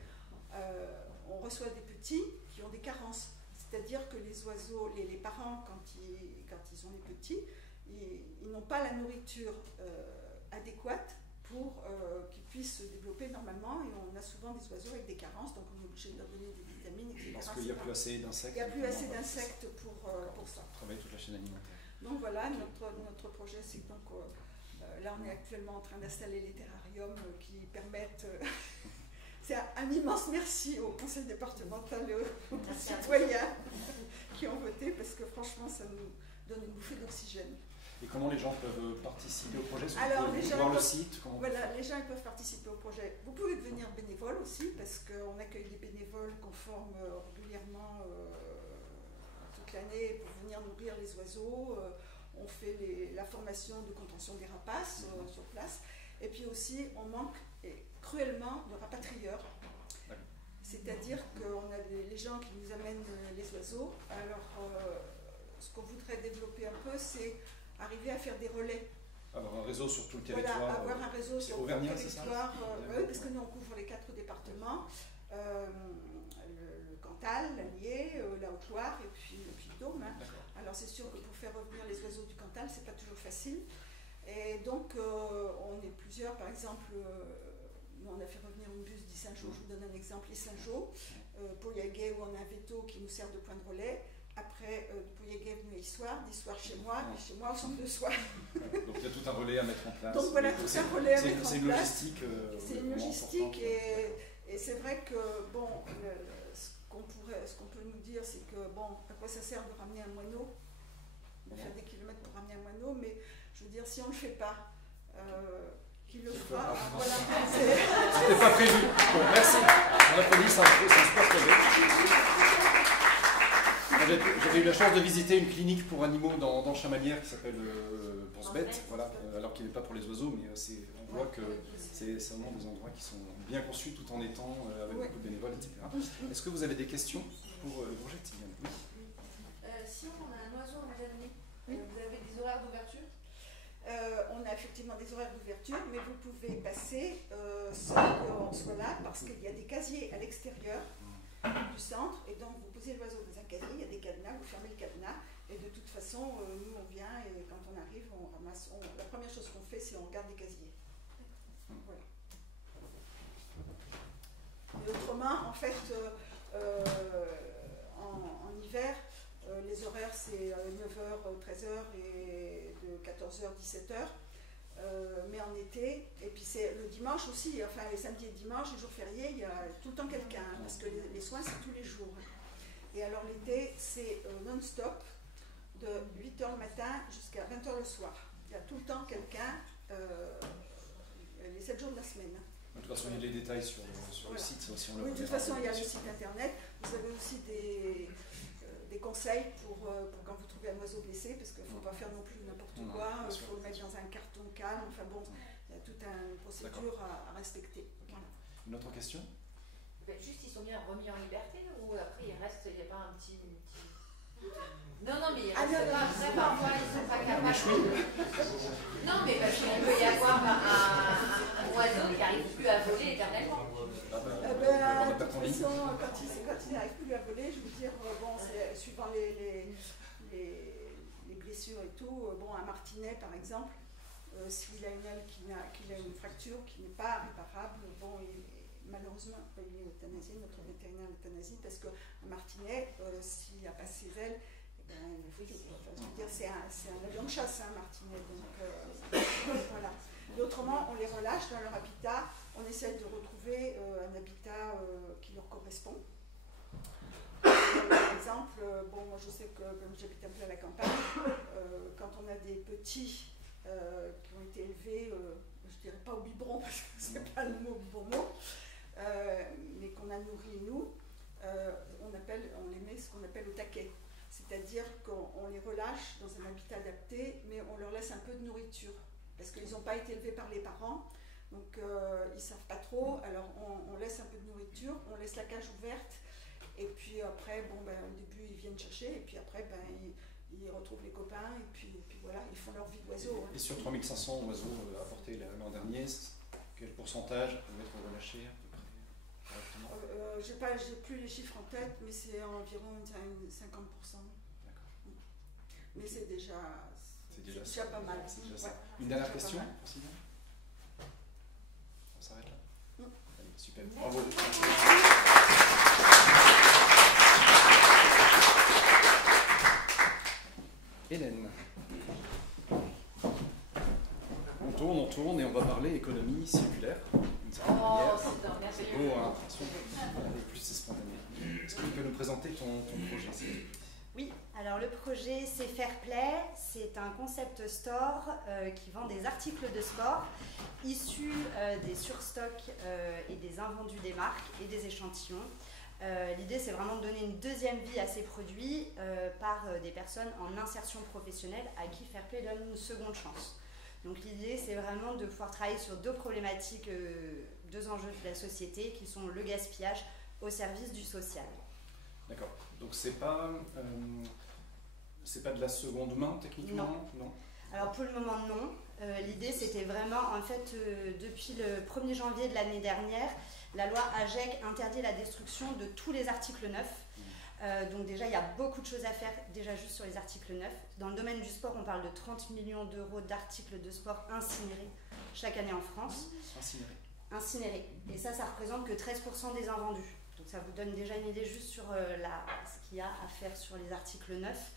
on reçoit des petits qui ont des carences. C'est-à-dire que les oiseaux, les parents, quand ils ont les petits, ils n'ont pas la nourriture adéquate pour qu'ils puissent se développer normalement. Et on a souvent des oiseaux avec des carences, donc on est obligé de leur donner des vitamines, etc. Parce qu'il n'y a plus assez d'insectes. Il n'y a plus assez d'insectes pour ça. Travailler toute la chaîne alimentaire. Donc voilà, notre projet, c'est donc là on est actuellement en train d'installer les terrariums qui permettent... C'est un immense merci au conseil départemental et aux citoyens qui ont voté, parce que franchement, ça nous donne une bouffée d'oxygène. Et comment les gens peuvent participer au projet? Alors, les gens, voir le site, les gens ils peuvent participer au projet. Vous pouvez devenir bénévole aussi, parce qu'on accueille des bénévoles qu'on forme régulièrement toute l'année pour venir nourrir les oiseaux. On fait la formation de contention des rapaces sur place. Et puis aussi, on manque cruellement de rapatrieurs. C'est-à-dire qu'on a les gens qui nous amènent les oiseaux. Alors, ce qu'on voudrait développer un peu, c'est arriver à faire des relais. Avoir un réseau sur tout le territoire. Voilà, avoir un réseau sur tout le territoire. Ça oui, parce que nous, on couvre les 4 départements. Le Cantal, Cantal, l'Allier, la Haute-Loire et puis le Dôme. Hein. Alors c'est sûr que pour faire revenir les oiseaux du Cantal, c'est pas toujours facile. Et donc on est plusieurs, par exemple, nous on a fait revenir une buse d'Issingeau, je vous donne un exemple, Issingeau, Pauillaguet où on a un veto qui nous sert de point de relais. Après, Pauillaguet venu d'Issoire chez moi, et chez moi au centre de soir. Donc il y a tout un relais à mettre en place. Donc voilà, tout un relais à mettre en place. C'est une logistique. C'est une logistique et c'est vrai que, bon, ce qu'on peut nous dire, c'est que, bon, à quoi ça sert de ramener un moineau, de faire des kilomètres pour ramener un moineau, mais je veux dire, si on ne le fait pas, qui le fera, voilà. C'était pas prévu. Bon, merci. On applaudit, c'est un sport qu'il J'avais eu la chance de visiter une clinique pour animaux dans Chamalières qui s'appelle Pense-Bête, voilà, alors qu'il n'est pas pour les oiseaux, mais on voit que c'est vraiment des endroits qui sont bien conçus tout en étant avec beaucoup de bénévoles, etc. Est-ce que vous avez des questions pour Bourgette? Oui. Si on a un oiseau en jardin, vous avez des horaires d'ouverture? On a effectivement des horaires d'ouverture, mais vous pouvez passer sans qu'on soit là parce qu'il y a des casiers à l'extérieur du centre et donc vous posez l'oiseau dans un casier, il y a des cadenas, vous fermez le cadenas et de toute façon nous on vient et quand on arrive on ramasse, la première chose qu'on fait c'est on regarde les casiers. Voilà. Et autrement en fait en hiver les horaires c'est 9h, 13h et de 14h, 17h. Mais en été, et puis c'est le dimanche aussi, enfin les samedis et dimanches, les jours fériés, il y a tout le temps quelqu'un, parce que les soins c'est tous les jours. Et alors l'été, c'est non-stop, de 8h le matin jusqu'à 20h le soir. Il y a tout le temps quelqu'un, les 7 jours de la semaine. De toute façon, il y a les détails sur le site. Si on oui, de toute façon, il y a le site internet. Vous avez aussi des conseils pour quand vous trouvez un oiseau blessé, parce qu'il ne faut pas faire non plus n'importe quoi, il faut le mettre dans un carton calme, enfin bon, il y a toute une procédure à respecter. Voilà. Une autre question? Juste, ils sont bien remis en liberté, ou après il reste, il n'y a pas un petit... Non, mais il reste pas, après parfois ils ne sont pas capables. Non, mais parce qu'il peut y avoir un oiseau qui n'arrive plus à voler éternellement. De toute façon, quand il n'arrive plus à voler, je veux dire, bon, suivant les blessures et tout, bon, un martinet par exemple, s'il a une aile qu'il a une fracture qui n'est pas réparable, bon, malheureusement, il est euthanasié, notre vétérinaire l'euthanasie, parce qu'un martinet, s'il n'a pas ses ailes, je veux dire, c'est un avion de chasse, un martinet, donc voilà. Et autrement, on les relâche dans leur habitat, on essaie de retrouver un habitat qui leur correspond. Par exemple, bon, moi je sais que comme j'habite un peu à la campagne, quand on a des petits qui ont été élevés, je dirais pas au biberon parce que c'est pas le bon mot, mais qu'on a nourri nous, on les met ce qu'on appelle au taquet. C'est-à-dire qu'on les relâche dans un habitat adapté, mais on leur laisse un peu de nourriture. Parce qu'ils n'ont pas été élevés par les parents, donc ils ne savent pas trop, alors on laisse un peu de nourriture, on laisse la cage ouverte, et puis après, bon, au début ils viennent chercher, et puis après ils retrouvent les copains, et puis voilà, ils font leur vie d'oiseau. Et sur 3500 oiseaux apportés l'an dernier, quel pourcentage peuvent être relâchés à peu près? J'ai plus les chiffres en tête, mais c'est environ 50%. D'accord. Mais c'est déjà pas mal. Déjà une dernière question pour Sylvain? On s'arrête là? Allez, super, bravo. Hélène. On tourne et on va parler économie circulaire. C'est un c'est beau, hein, attention. Plus c'est spontané. Est-ce que tu peux nous présenter ton projet? Oui, alors le projet c'est Fairplay, c'est un concept store qui vend des articles de sport issus des surstocks et des invendus des marques et des échantillons. L'idée c'est vraiment de donner une deuxième vie à ces produits par des personnes en insertion professionnelle à qui Fairplay donne une seconde chance. Donc l'idée c'est vraiment de pouvoir travailler sur deux problématiques, deux enjeux de la société qui sont le gaspillage au service du social. D'accord. Donc c'est pas de la seconde main techniquement? Non. Alors pour le moment non. L'idée, c'était vraiment, en fait, depuis le 1er janvier de l'année dernière, la loi AGEC interdit la destruction de tous les articles neufs. Donc déjà, il y a beaucoup de choses à faire, déjà juste sur les articles neufs. Dans le domaine du sport, on parle de 30 millions d'euros d'articles de sport incinérés chaque année en France. Incinérés. Et ça représente que 13% des invendus. Donc ça vous donne déjà une idée juste sur ce qu'il y a à faire sur les articles neufs.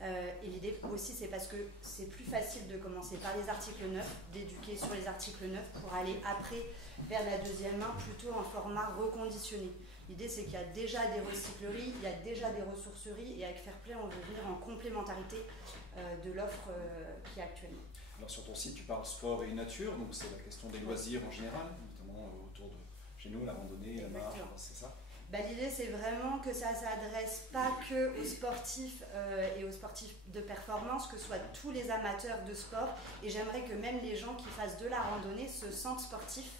Et l'idée aussi, c'est parce que c'est plus facile de commencer par les articles neufs, d'éduquer sur les articles neufs pour aller après vers la deuxième main, plutôt en format reconditionné. L'idée, c'est qu'il y a déjà des recycleries, il y a déjà des ressourceries, et avec Fairplay, on veut venir en complémentarité de l'offre qui est actuellement. Alors sur ton site, tu parles sport et nature, donc c'est la question des loisirs en général, notamment autour de chez nous, la randonnée, la marche, c'est ça? L'idée, c'est vraiment que ça ne s'adresse pas que aux sportifs et aux sportifs de performance, que ce soit tous les amateurs de sport. Et j'aimerais que même les gens qui fassent de la randonnée se sentent sportifs.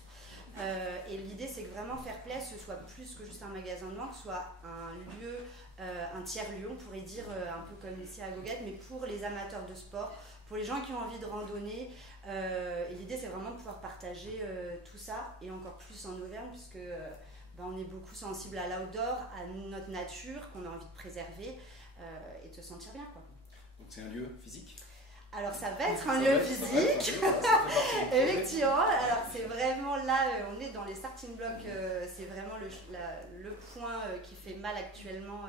Et l'idée, c'est que vraiment Fairplay, ce soit plus que juste un magasin de vente, soit un lieu, un tiers-lieu, on pourrait dire un peu comme ici à Goguette, mais pour les amateurs de sport, pour les gens qui ont envie de randonner. Et l'idée, c'est vraiment de pouvoir partager tout ça, et encore plus en Auvergne, puisque on est beaucoup sensible à l'outdoor, à notre nature, qu'on a envie de préserver, et de se sentir bien, quoi. Donc c'est un lieu physique? Alors ça va être un lieu physique, effectivement. Alors c'est vraiment là, on est dans les starting blocks, c'est vraiment le point qui fait mal actuellement,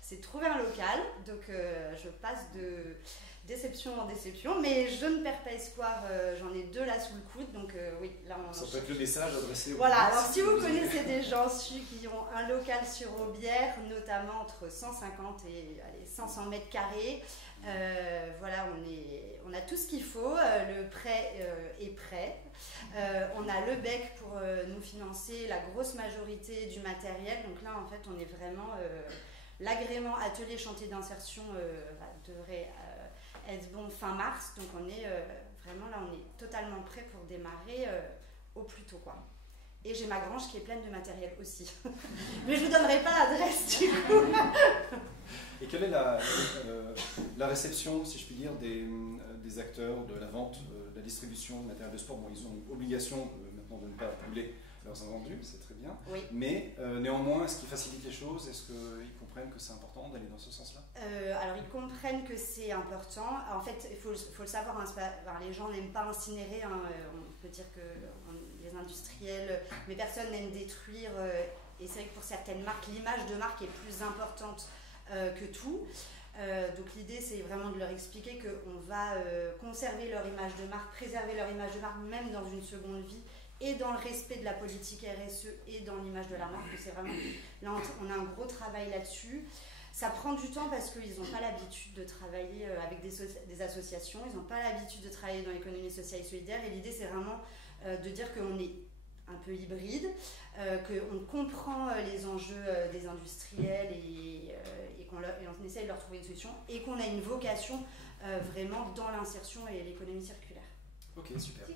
c'est trouver un local. Donc je passe de déception en déception, mais je ne perds pas espoir, j'en ai 2 là sous le coude, donc oui, là on... Ça peut être le message adressé aux... Voilà, alors si vous connaissez des gens qui ont un local sur Aubière, notamment entre 150 et 500 mètres carrés, voilà, on a tout ce qu'il faut, le prêt est prêt, on a le BEC pour nous financer la grosse majorité du matériel, donc là en fait on est vraiment, l'agrément atelier chantier d'insertion devrait être bon fin mars, donc on est vraiment là, on est totalement prêt pour démarrer au plus tôt, quoi. Et j'ai ma grange qui est pleine de matériel aussi. Mais je ne vous donnerai pas l'adresse du coup. Et quelle est la réception, si je puis dire, des acteurs de la vente, de la distribution de matériel de sport? Bon, ils ont une obligation maintenant de ne pas brûler leurs invendus, c'est très bien. Oui. Mais néanmoins, est-ce qu'ils facilitent les choses? Est-ce qu'ils comprennent que c'est important d'aller dans ce sens-là? Alors, ils comprennent que c'est important. En fait, il faut le savoir, hein, les gens n'aiment pas incinérer. Hein, on peut dire que les industriels, mais personne n'aime détruire. Et c'est vrai que pour certaines marques, l'image de marque est plus importante que tout. Donc l'idée, c'est vraiment de leur expliquer qu'on va conserver leur image de marque, préserver leur image de marque, même dans une seconde vie, et dans le respect de la politique RSE et dans l'image de la marque. C'est vraiment, là, on a un gros travail là-dessus. Ça prend du temps parce qu'ils n'ont pas l'habitude de travailler avec des associations, ils n'ont pas l'habitude de travailler dans l'économie sociale et solidaire. Et l'idée, c'est vraiment de dire qu'on est un peu hybride, qu'on comprend les enjeux des industriels et qu'on essaye de leur trouver une solution, et qu'on a une vocation vraiment dans l'insertion et l'économie circulaire. Ok, super.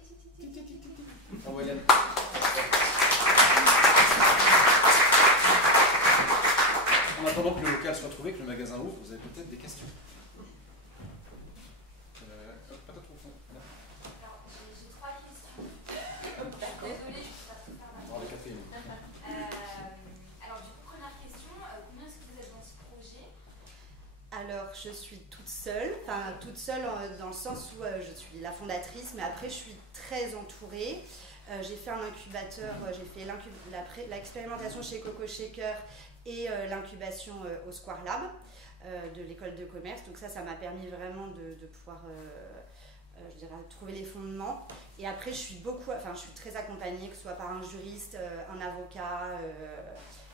En moyenne. En attendant que le local soit trouvé, que le magasin ouvre, vous avez peut-être des questions. Peut-être au fond. Alors, j'ai 3 questions. Désolée, je ne peux pas tout faire maintenant. Dans la quatrième. Alors, du coup, première question, combien est-ce que vous êtes dans ce projet? Alors, je suis toute seule dans le sens où je suis la fondatrice, mais après, je suis très entourée. J'ai fait un incubateur, j'ai fait l'expérimentation chez Coco Shaker et l'incubation au Square Lab de l'école de commerce. Donc ça m'a permis vraiment de pouvoir je dirais, trouver les fondements. Et après, je suis très accompagnée, que ce soit par un juriste, un avocat,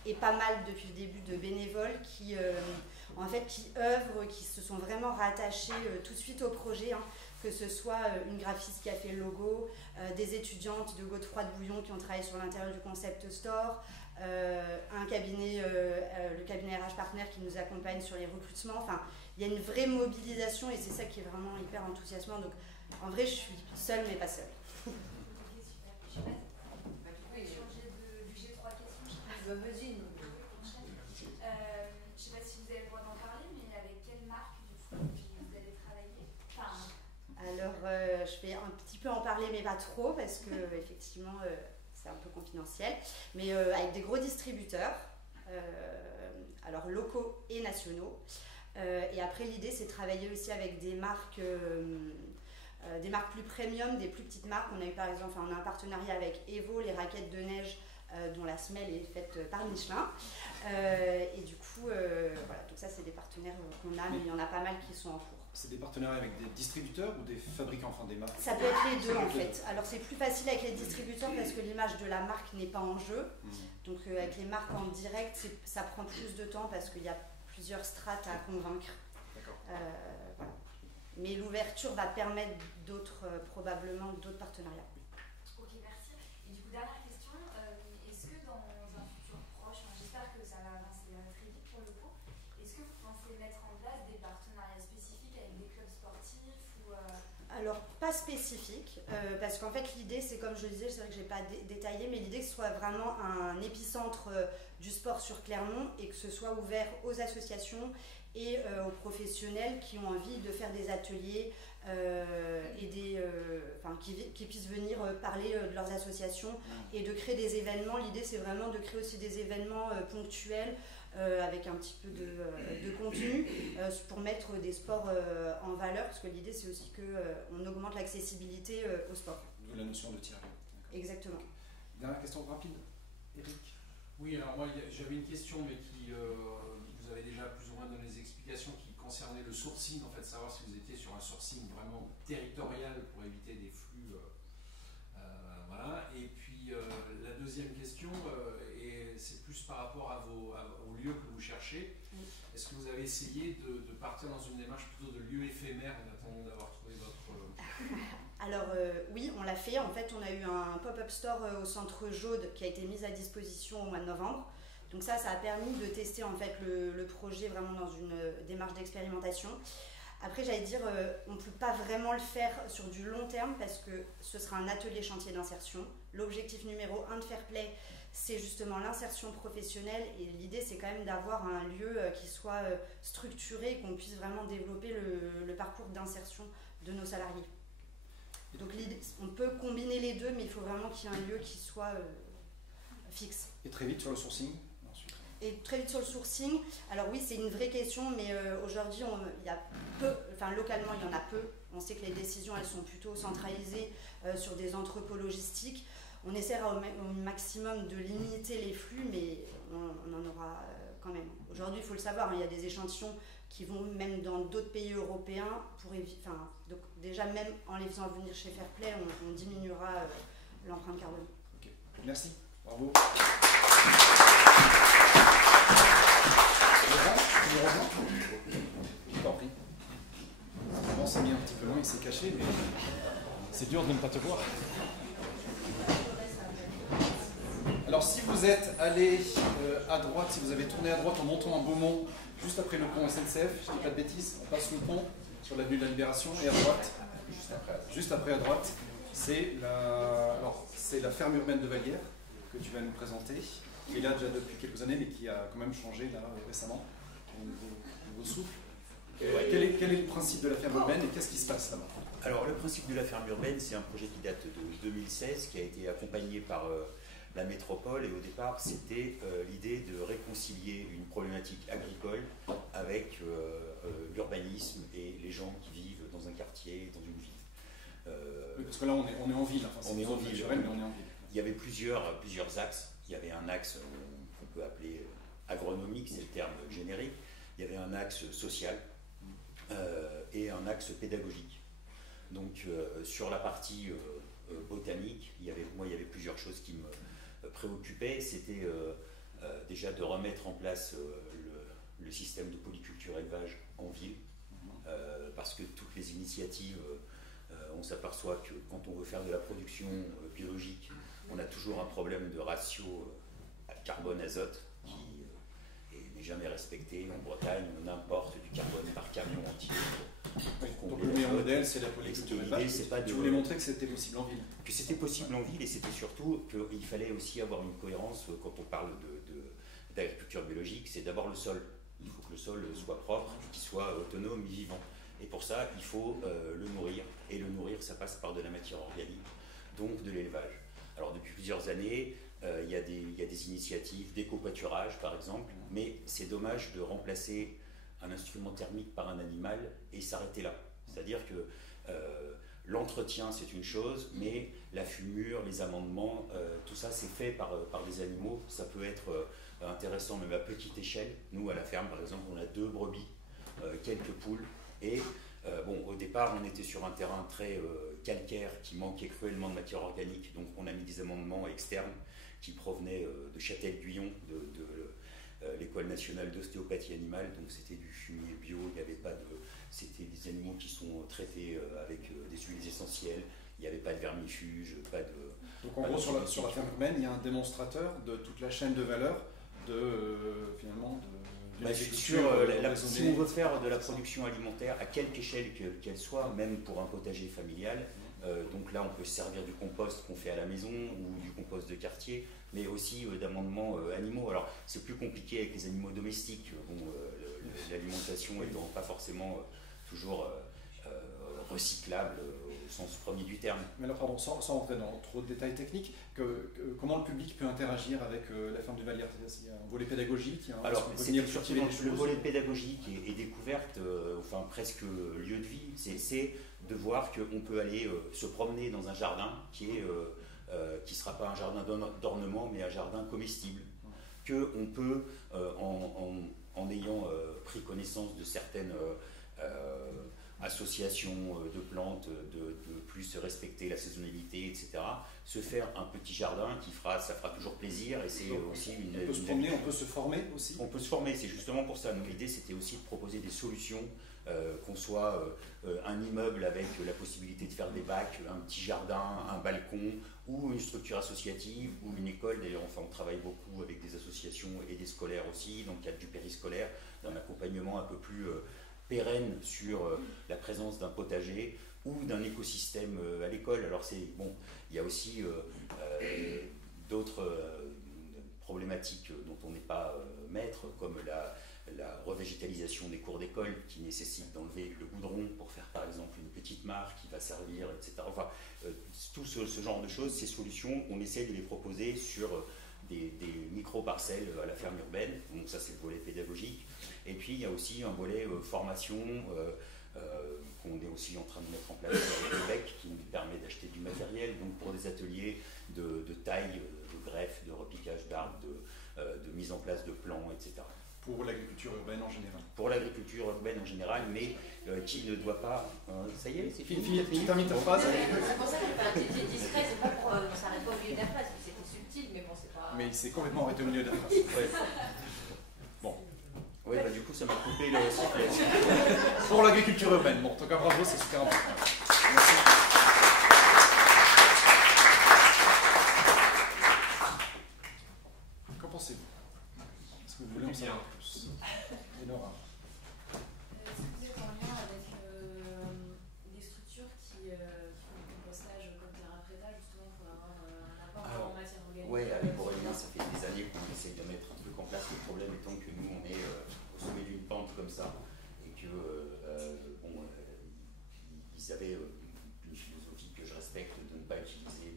et pas mal depuis le début de bénévoles qui œuvrent, qui se sont vraiment rattachés tout de suite au projet, hein, que ce soit une graphiste qui a fait le logo, des étudiantes de Godefroy de Bouillon qui ont travaillé sur l'intérieur du concept store, un cabinet, le cabinet RH Partner qui nous accompagne sur les recrutements. Enfin, il y a une vraie mobilisation et c'est ça qui est vraiment hyper enthousiasmant. Donc, en vrai, je suis seule mais pas seule. Ok, super. Je sais pas. Du coup, changer de budget 3 questions. Vas-y. Je sais pas si vous avez le droit d'en parler, mais avec quelle marque du coup vous allez travailler? Alors, je fais un connaît pas trop parce que effectivement c'est un peu confidentiel, mais avec des gros distributeurs, alors locaux et nationaux. Et après l'idée c'est de travailler aussi avec des marques plus premium, des plus petites marques. On a eu par exemple, on a un partenariat avec Evo, les raquettes de neige dont la semelle est faite par Michelin. Et du coup, voilà, donc ça c'est des partenaires qu'on a, mais il y en a pas mal qui sont en cours. C'est des partenariats avec des distributeurs ou des fabricants, enfin des marques? Ça peut être les deux en fait. Alors c'est plus facile avec les distributeurs parce que l'image de la marque n'est pas en jeu. Donc avec les marques en direct, ça prend plus de temps parce qu'il y a plusieurs strates à convaincre. Voilà. Mais l'ouverture va permettre probablement d'autres partenariats. Ok, merci. Et du coup, dernière question, est-ce que dans un futur proche, j'espère que ça va avancer très vite pour le coup, est-ce que vous pensez mettre en place des partenariats spécifiques avec des clubs sportifs ou Alors, pas spécifique, parce qu'en fait l'idée c'est, comme je le disais, c'est vrai que je n'ai pas détaillé, mais l'idée que ce soit vraiment un épicentre du sport sur Clermont et que ce soit ouvert aux associations et aux professionnels qui ont envie de faire des ateliers et qui puissent venir parler de leurs associations et de créer des événements. L'idée c'est vraiment de créer aussi des événements ponctuels avec un petit peu de contenu pour mettre des sports en valeur, parce que l'idée c'est aussi qu'on augmente l'accessibilité au sport. D'où la notion de tiers-lieu. Exactement. Dernière question rapide, Eric. Oui, alors moi j'avais une question, mais qui vous avez déjà plus ou moins donné des explications, qui concernait le sourcing, en fait, savoir si vous étiez sur un sourcing vraiment territorial pour éviter des flux. Voilà. Et puis la deuxième question, et c'est plus par rapport aux lieux que vous cherchez. Est-ce que vous avez essayé de partir dans une démarche plutôt de lieu éphémère en attendant d'avoir trouvé votre... Alors oui, on l'a fait. En fait, on a eu un pop-up store au centre Jaude qui a été mis à disposition au mois de novembre. Donc ça a permis de tester en fait le projet vraiment dans une démarche d'expérimentation. Après, j'allais dire, on ne peut pas vraiment le faire sur du long terme parce que ce sera un atelier chantier d'insertion. L'objectif numéro 1 de Fairplay, c'est justement l'insertion professionnelle, et l'idée c'est quand même d'avoir un lieu qui soit structuré et qu'on puisse vraiment développer le parcours d'insertion de nos salariés. Donc on peut combiner les deux, mais il faut vraiment qu'il y ait un lieu qui soit fixe. Et très vite sur le sourcing ensuite. Et très vite sur le sourcing, alors oui c'est une vraie question, mais aujourd'hui il y a peu, enfin localement il y en a peu. On sait que les décisions elles sont plutôt centralisées sur des entrepôts logistiques. On essaiera au maximum de limiter les flux, mais on en aura quand même. Aujourd'hui, il faut le savoir, il y a des échantillons qui vont même dans d'autres pays européens. Donc déjà, même en les faisant venir chez Fairplay, on diminuera l'empreinte carbone. Okay. Merci, bravo. Je t'en prie. On s'est mis un petit peu loin, il s'est caché, mais c'est dur de ne pas te voir. Alors si vous êtes allé à droite, si vous avez tourné à droite en montant à Beaumont, juste après le pont SNCF, je ne dis pas de bêtises, on passe le pont sur l'avenue de la Libération, et à droite, juste après à droite, c'est la ferme urbaine de Vallières que tu vas nous présenter, qui est là déjà depuis quelques années, mais qui a quand même changé là récemment, au niveau souple. Quel est le principe de la ferme urbaine et qu'est-ce qui se passe là-bas? Alors le principe de la ferme urbaine, c'est un projet qui date de 2016, qui a été accompagné par la métropole, et au départ c'était l'idée de réconcilier une problématique agricole avec l'urbanisme et les gens qui vivent dans un quartier, dans une ville. Oui, parce que là on est en ville, enfin, on est en ville, naturel, mais on est en ville. Il y avait plusieurs axes. Il y avait un axe qu'on peut appeler agronomique, c'est le terme générique. Il y avait un axe social et un axe pédagogique. Donc sur la partie botanique, il y avait plusieurs choses qui me préoccupaient. C'était déjà de remettre en place le système de polyculture élevage en ville, parce que toutes les initiatives, on s'aperçoit que quand on veut faire de la production biologique, on a toujours un problème de ratio carbone-azote qui n'est jamais respecté. En Bretagne, on importe du carbone par camion entier. Donc le meilleur modèle, c'est la polyculture élevage. Tu voulais montrer que c'était possible en ville. Que c'était possible en ville, et c'était surtout qu'il fallait aussi avoir une cohérence quand on parle d'agriculture biologique, c'est d'abord le sol. Il faut que le sol soit propre, qu'il soit autonome, vivant. Et pour ça, il faut le nourrir. Et le nourrir, ça passe par de la matière organique. donc de l'élevage. Alors depuis plusieurs années, il y a des initiatives d'éco-pâturage par exemple, mais c'est dommage de remplacer un instrument thermique par un animal et s'arrêter là. C'est-à-dire que l'entretien c'est une chose, mais la fumure, les amendements, tout ça c'est fait par des animaux. Ça peut être intéressant même à petite échelle. Nous à la ferme par exemple on a 2 brebis, quelques poules et au départ on était sur un terrain très calcaire qui manquait cruellement de matière organique, donc on a mis des amendements externes qui provenaient de Châtel-Guyon, de l'école nationale d'ostéopathie animale, donc c'était du fumier bio, il n'y avait pas de... C'était des animaux qui sont traités avec des huiles essentielles, il n'y avait pas de vermifuge, pas de... Donc en gros sur la ferme urbaine, il y a un démonstrateur de toute la chaîne de valeur finalement si on veut faire de la production alimentaire à quelque échelle qu'elle soit, même pour un potager familial, donc là on peut se servir du compost qu'on fait à la maison ou du compost de quartier, mais aussi d'amendements animaux. Alors c'est plus compliqué avec les animaux domestiques, l'alimentation étant pas forcément toujours recyclable au sens premier du terme. Mais alors pardon, sans rentrer dans trop de détails techniques, comment le public peut interagir avec la ferme du Vallière? Il y a un volet pédagogique, alors le volet pédagogique et découverte, enfin presque lieu de vie, c'est de voir qu'on peut aller se promener dans un jardin qui ne sera pas un jardin d'ornement, mais un jardin comestible. Qu'on peut, en ayant pris connaissance de certaines associations de plantes, de plus respecter la saisonnalité, etc., se faire un petit jardin ça fera toujours plaisir. Et c'est aussi on peut se promener, on peut se former aussi. On peut se former, c'est justement pour ça. L'idée c'était aussi de proposer des solutions, qu'on soit un immeuble avec la possibilité de faire des bacs, un petit jardin, un balcon, ou une structure associative, ou une école. D'ailleurs, on travaille beaucoup avec des associations et des scolaires aussi, dans le cadre du périscolaire, d'un accompagnement un peu plus pérenne sur la présence d'un potager ou d'un écosystème à l'école. Alors il y a aussi d'autres problématiques dont on n'est pas maître, comme la revégétalisation des cours d'école qui nécessite d'enlever le goudron pour faire par exemple une petite mare qui va servir, etc. Enfin, tout ce genre de choses, ces solutions, on essaie de les proposer sur des micro-parcelles à la ferme urbaine. Donc ça c'est le volet pédagogique. Et puis il y a aussi un volet formation qu'on est aussi en train de mettre en place avec le BEC, qui nous permet d'acheter du matériel, donc pour des ateliers de taille, de greffe, de repiquage d'arbres, de mise en place de plans, etc. Pour l'agriculture urbaine en général. Pour l'agriculture urbaine en général, mais qui ne doit pas... ça y est, c'est fini. Tu termines ta phrase. C'est pour ça que tu es discret, c'est pas pour... on s'arrête pas au milieu de la phrase, c'était subtil, mais bon, c'est pas... Mais il s'est complètement arrêté au milieu de la phrase. Ouais. Bon. Oui, du coup, ça m'a coupé le sifflet. Pour l'agriculture urbaine. Bon, en tout cas, bravo, c'est super important. Merci. Qu'en pensez-vous? Est-ce que vous voulez en savoir plus? Et Nora? Est-ce que vous êtes en lien avec des structures qui font du compostage comme Terra Preta, justement, pour avoir un apport en matière organique? Oui, avec Aurélien, ça fait des années qu'on essaie de mettre un truc en place. Le problème étant que nous, on est au sommet d'une pente comme ça, et que ils avaient une philosophie que je respecte de ne pas utiliser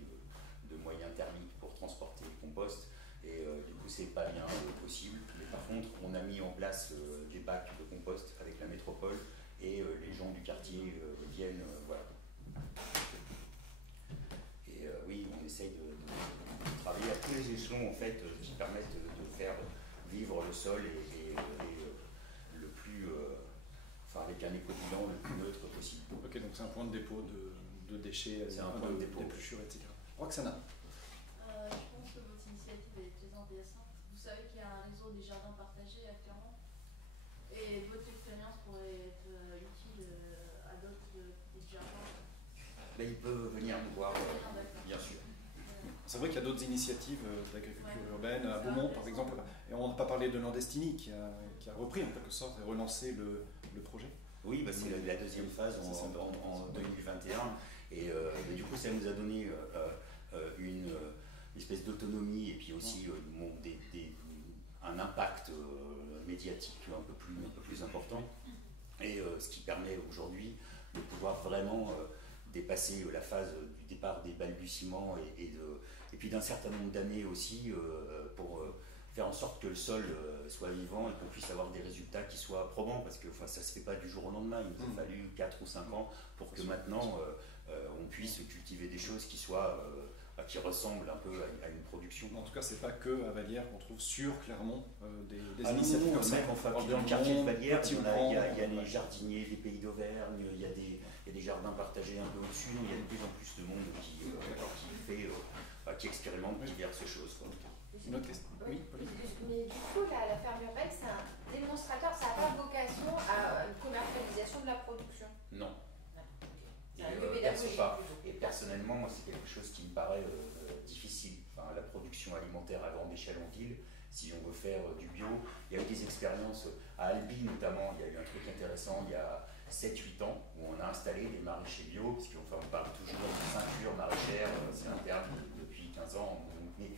de moyens thermiques pour transporter le compost, et du coup c'est pas bien possible. Mais par contre, on a mis en place des bacs de compost avec la métropole, et les gens du quartier viennent, voilà. Et oui, on essaye de travailler à tous les échelons en fait, qui permettent de faire vivre le sol et le plus, avec un éco-bilan le plus neutre possible. Ok, donc c'est un point de dépôt de déchets, c'est un point de dépôt d'épluchures, etc. Roxana. Je pense que votre initiative est très intéressante. Vous savez qu'il y a un réseau des jardins partagés actuellement, et votre expérience pourrait être utile à d'autres petits jardins. Là, ils peuvent venir nous voir, bien sûr. C'est vrai qu'il y a d'autres initiatives d'agriculture urbaine, à Beaumont par exemple, et on n'a pas parlé de Landestini qui a repris en quelque sorte et relancé le projet. Oui, c'est la deuxième phase en 2021, et du coup ça nous a donné une espèce d'autonomie et puis aussi un impact médiatique un peu plus important, et ce qui permet aujourd'hui de pouvoir vraiment dépasser la phase du départ des balbutiements et puis d'un certain nombre d'années aussi pour faire en sorte que le sol soit vivant et qu'on puisse avoir des résultats qui soient probants, parce que ça ne se fait pas du jour au lendemain. Il nous a fallu 4 ou 5 ans pour que maintenant on puisse cultiver des choses qui soient qui ressemblent un peu à une production. En tout cas, c'est pas que à Vallières qu'on trouve sur Clermont des initiatives comme ça. Dans le quartier de Vallières, il y a les jardiniers des Pays d'Auvergne, il y a des jardins partagés un peu au-dessus. Il y a de plus en plus de monde qui expérimente diverses choses. Une autre question. Oui, Pauline. Mais du coup, la ferme urbaine, c'est un démonstrateur, ça n'a pas vocation à une commercialisation de la production. Non. Et personnellement, moi, c'est quelque chose qui me paraît difficile. Enfin, la production alimentaire à grande échelle en ville, si on veut faire du bio, il y a eu des expériences à Albi notamment, il y a eu un truc intéressant il y a 7-8 ans où on a installé des maraîchers bio, parce qu'on parle toujours de ceinture maraîchère, c'est un terme depuis 15 ans, mais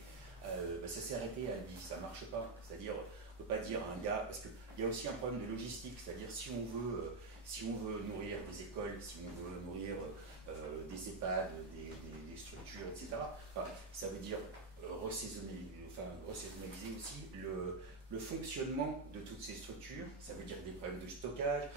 ça s'est arrêté à Albi, ça ne marche pas. C'est-à-dire, on ne peut pas dire à un gars, parce qu'il y a aussi un problème de logistique, c'est-à-dire si on veut nourrir des écoles, si on veut nourrir des EHPAD, des structures, etc., ça veut dire ressaisonnaliser aussi le fonctionnement de toutes ces structures, ça veut dire des problèmes de stockage.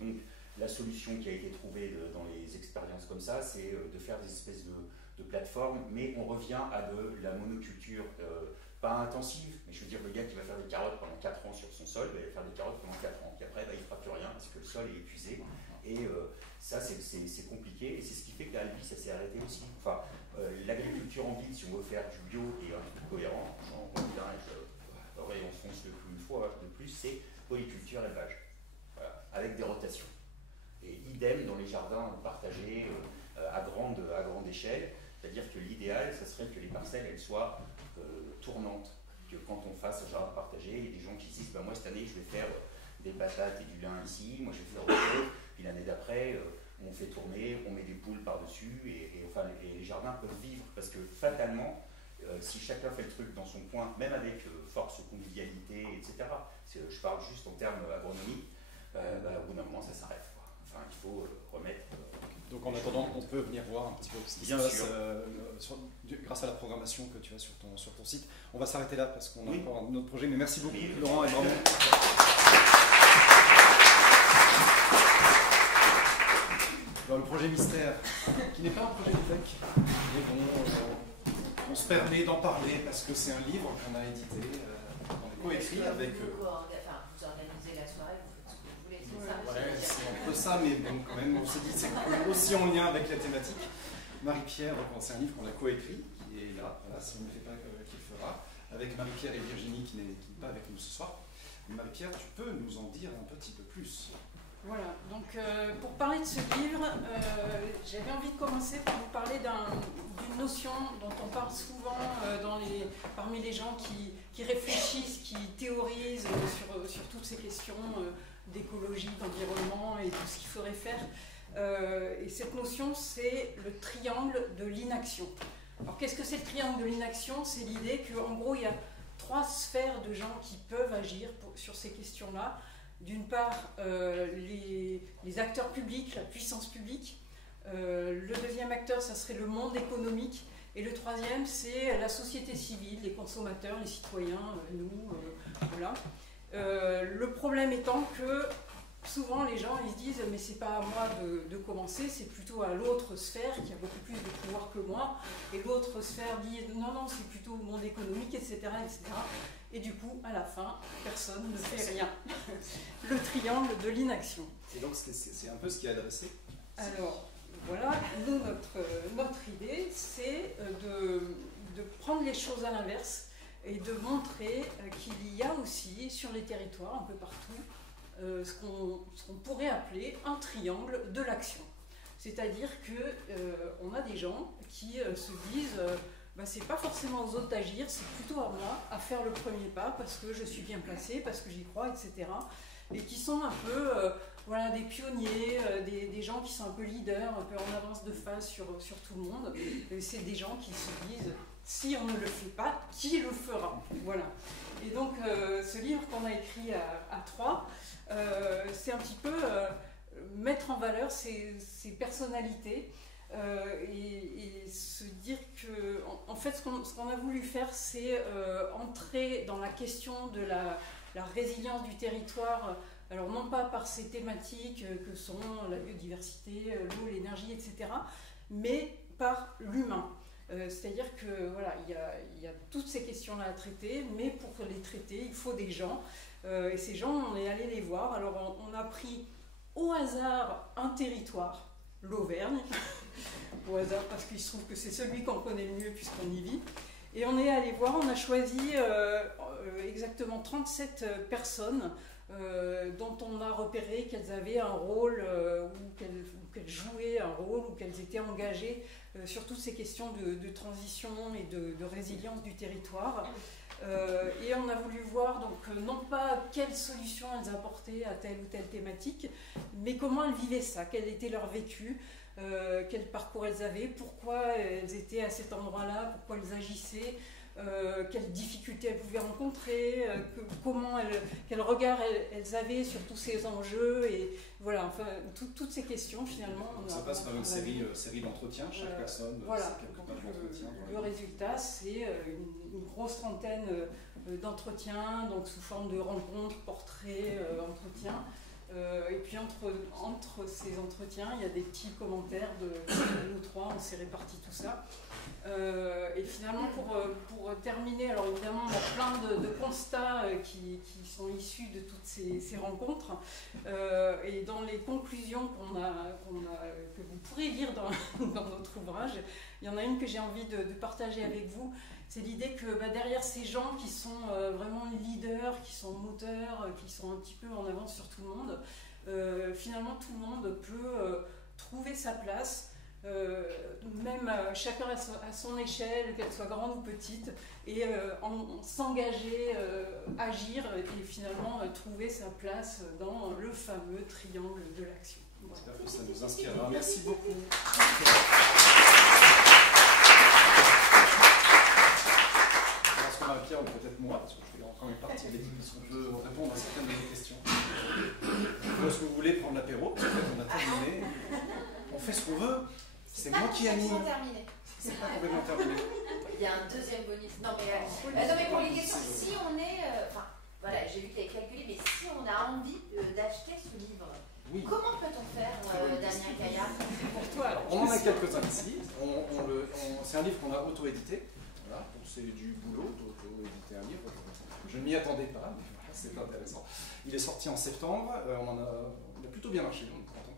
Donc la solution qui a été trouvée dans les expériences comme ça, c'est de faire des espèces de plateformes, mais on revient à de la monoculture, pas intensive, mais je veux dire, le gars qui va faire des carottes pendant 4 ans sur son sol, il va faire des carottes pendant 4 ans, puis après il ne fera plus rien parce que le sol est épuisé, et ça c'est compliqué, et c'est ce qui fait qu'à Albi ça s'est arrêté aussi. Enfin, l'agriculture en ville, si on veut faire du bio et un truc cohérent, et on fonce le plus une fois de plus, c'est polyculture élevage, voilà, avec des rotations. Et idem dans les jardins partagés à grande échelle, c'est-à-dire que l'idéal, ça serait que les parcelles elles soient tournantes, que quand on fasse un jardin partagé, il y a des gens qui se disent moi cette année je vais faire des patates et du lin ici, moi je vais faire autre chose, puis l'année d'après on fait tourner, on met des poules par-dessus, et les jardins peuvent vivre, parce que fatalement, si chacun fait le truc dans son coin, même avec force, convivialité, etc., je parle juste en termes agronomiques, au bout d'un moment ça s'arrête. Enfin, il faut remettre... Donc en attendant, on peut venir voir un petit peu ce qui se passe grâce à la programmation que tu as sur ton site. On va s'arrêter là parce qu'on a encore un autre projet, mais merci beaucoup Laurent et bravo. Alors, le projet Mystère, qui n'est pas un projet de bec, mais bon, on se permet d'en parler parce que c'est un livre qu'on a édité, qu'on a coécrit avec... vous organisez la soirée, vous faites ce que vous voulez, c'est ça. Ouais, c'est un peu ça, mais bon, quand même, on s'est dit c'est aussi en lien avec la thématique. Marie-Pierre, c'est un livre qu'on a coécrit, qui est là, voilà, si on ne le fait pas, qu'il fera, avec Marie-Pierre et Virginie qui n'est pas avec nous ce soir. Marie-Pierre, tu peux nous en dire un petit peu plus? Voilà, donc pour parler de ce livre, j'avais envie de commencer par vous parler d'une notion dont on parle souvent parmi les gens qui réfléchissent, qui théorisent sur toutes ces questions d'écologie, d'environnement et tout ce qu'il faudrait faire. Et cette notion, c'est le triangle de l'inaction. Alors qu'est-ce que c'est le triangle de l'inaction? C'est l'idée qu'en gros, il y a 3 sphères de gens qui peuvent agir sur ces questions-là. D'une part, les acteurs publics, la puissance publique. Le deuxième acteur, ça serait le monde économique. Et le troisième, c'est la société civile, les consommateurs, les citoyens, nous. Voilà. Le problème étant que souvent les gens ils se disent mais c'est pas à moi de commencer, c'est plutôt à l'autre sphère qui a beaucoup plus de pouvoir que moi. Et l'autre sphère dit non, c'est plutôt le monde économique, etc., etc. Et du coup, à la fin, personne ne fait rien. Le triangle de l'inaction. Et donc, c'est un peu ce qui est adressé. Alors, voilà, nous, notre idée, c'est de prendre les choses à l'inverse et de montrer qu'il y a aussi, sur les territoires, un peu partout, ce qu'on pourrait appeler un triangle de l'action. C'est-à-dire qu'on a des gens qui se disent... c'est pas forcément aux autres d'agir, c'est plutôt à moi à faire le premier pas parce que je suis bien placée, parce que j'y crois, etc. Et qui sont un peu des pionniers, des gens qui sont un peu leaders, un peu en avance de phase sur tout le monde. Et c'est des gens qui se disent si on ne le fait pas, qui le fera? Voilà. Et donc ce livre qu'on a écrit à 3, c'est un petit peu mettre en valeur ces personnalités et se dire que, en fait, ce qu'on a voulu faire, c'est entrer dans la question de la résilience du territoire. Alors non pas par ces thématiques que sont la biodiversité, l'eau, l'énergie, etc., mais par l'humain. C'est-à-dire que voilà, il y a toutes ces questions-là à traiter, mais pour les traiter, il faut des gens. Et ces gens, on est allé les voir. Alors on a pris au hasard un territoire, l'Auvergne, au hasard parce qu'il se trouve que c'est celui qu'on connaît le mieux puisqu'on y vit. Et on est allé voir, on a choisi exactement 37 personnes dont on a repéré qu'elles avaient un rôle ou qu'elles jouaient un rôle ou qu'elles étaient engagées sur toutes ces questions de transition et de résilience du territoire. Et on a voulu voir donc non pas quelles solutions elles apportaient à telle ou telle thématique, mais comment elles vivaient ça, quel était leur vécu, quel parcours elles avaient, pourquoi elles étaient à cet endroit-là, pourquoi elles agissaient, quelles difficultés elles pouvaient rencontrer, quel regard elles avaient sur tous ces enjeux, et voilà, enfin, toutes ces questions finalement. Ça passe par une série d'entretiens, chaque personne, voilà. quelques pages d'entretien. Le résultat, c'est une grosse trentaine d'entretiens, donc sous forme de rencontres, portraits, entretiens. Et puis entre ces entretiens, il y a des petits commentaires de nous trois, on s'est réparti tout ça. Et finalement, pour terminer, alors évidemment, on a plein de constats qui sont issus de toutes ces rencontres. Et dans les conclusions que vous pourrez lire dans notre ouvrage, il y en a une que j'ai envie de partager avec vous. C'est l'idée que derrière ces gens qui sont vraiment leaders, qui sont moteurs, qui sont un petit peu en avance sur tout le monde, finalement tout le monde peut trouver sa place, même chacun à son échelle, qu'elle soit grande ou petite, et s'engager, agir et finalement trouver sa place dans le fameux triangle de l'action. Voilà. J'espère que ça nous inspirera. Merci beaucoup. Pierre, ou peut-être moi, parce que je fais encore une partie de l'équipe, parce que je veux répondre à certaines de vos questions. Est-ce que vous voulez prendre l'apéro? Peut-être on a terminé. On fait ce qu'on veut. C'est moi qui anime. C'est pas complètement terminé. Il y a un deuxième bonus. Non mais pour les questions, si on est... Enfin, voilà, j'ai vu que tu avais calculé, mais si on a envie d'acheter ce livre, oui. Comment peut-on faire, Damien Caillard? Pour toi, on en a quelques-uns ici. C'est un livre qu'on a auto-édité. Voilà, donc c'est du boulot d'auto-éditer un livre. Je ne m'y attendais pas, mais voilà, c'est intéressant. Il est sorti en septembre, il a plutôt bien marché, on est content.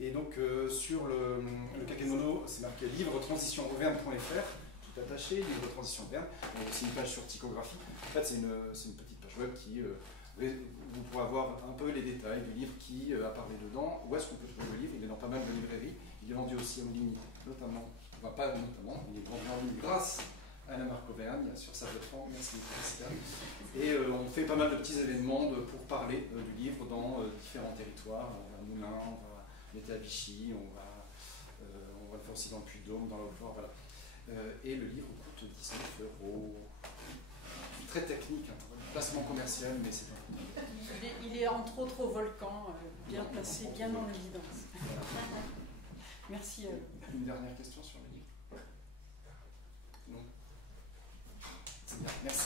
Et donc sur le Kakemono, c'est marqué livre transition auvergne.fr, tout attaché, livre transition auvergne. Il y a aussi une page sur typographie. En fait, c'est une petite page web qui vous pourrez avoir un peu les détails du livre qui a parlé dedans. Où est-ce qu'on peut trouver le livre? Il est dans pas mal de librairies. Il est vendu aussi en ligne, notamment, enfin pas notamment, il est vendu en ligne grâce à la marque Auvergne sur sa plateforme. Merci. Et on fait pas mal de petits événements pour parler du livre dans différents territoires. On va à Moulins, on va l'été à Vichy, on va le faire aussi dans le Puy-de-Dôme, dans la Haute-Loire, voilà. Et le livre coûte 19 €. Très technique, hein. Placement commercial, mais c'est pas. Il est entre autres au Volcan, bien placé, bien en évidence. Merci. Une dernière question sur le livre? Non. Merci.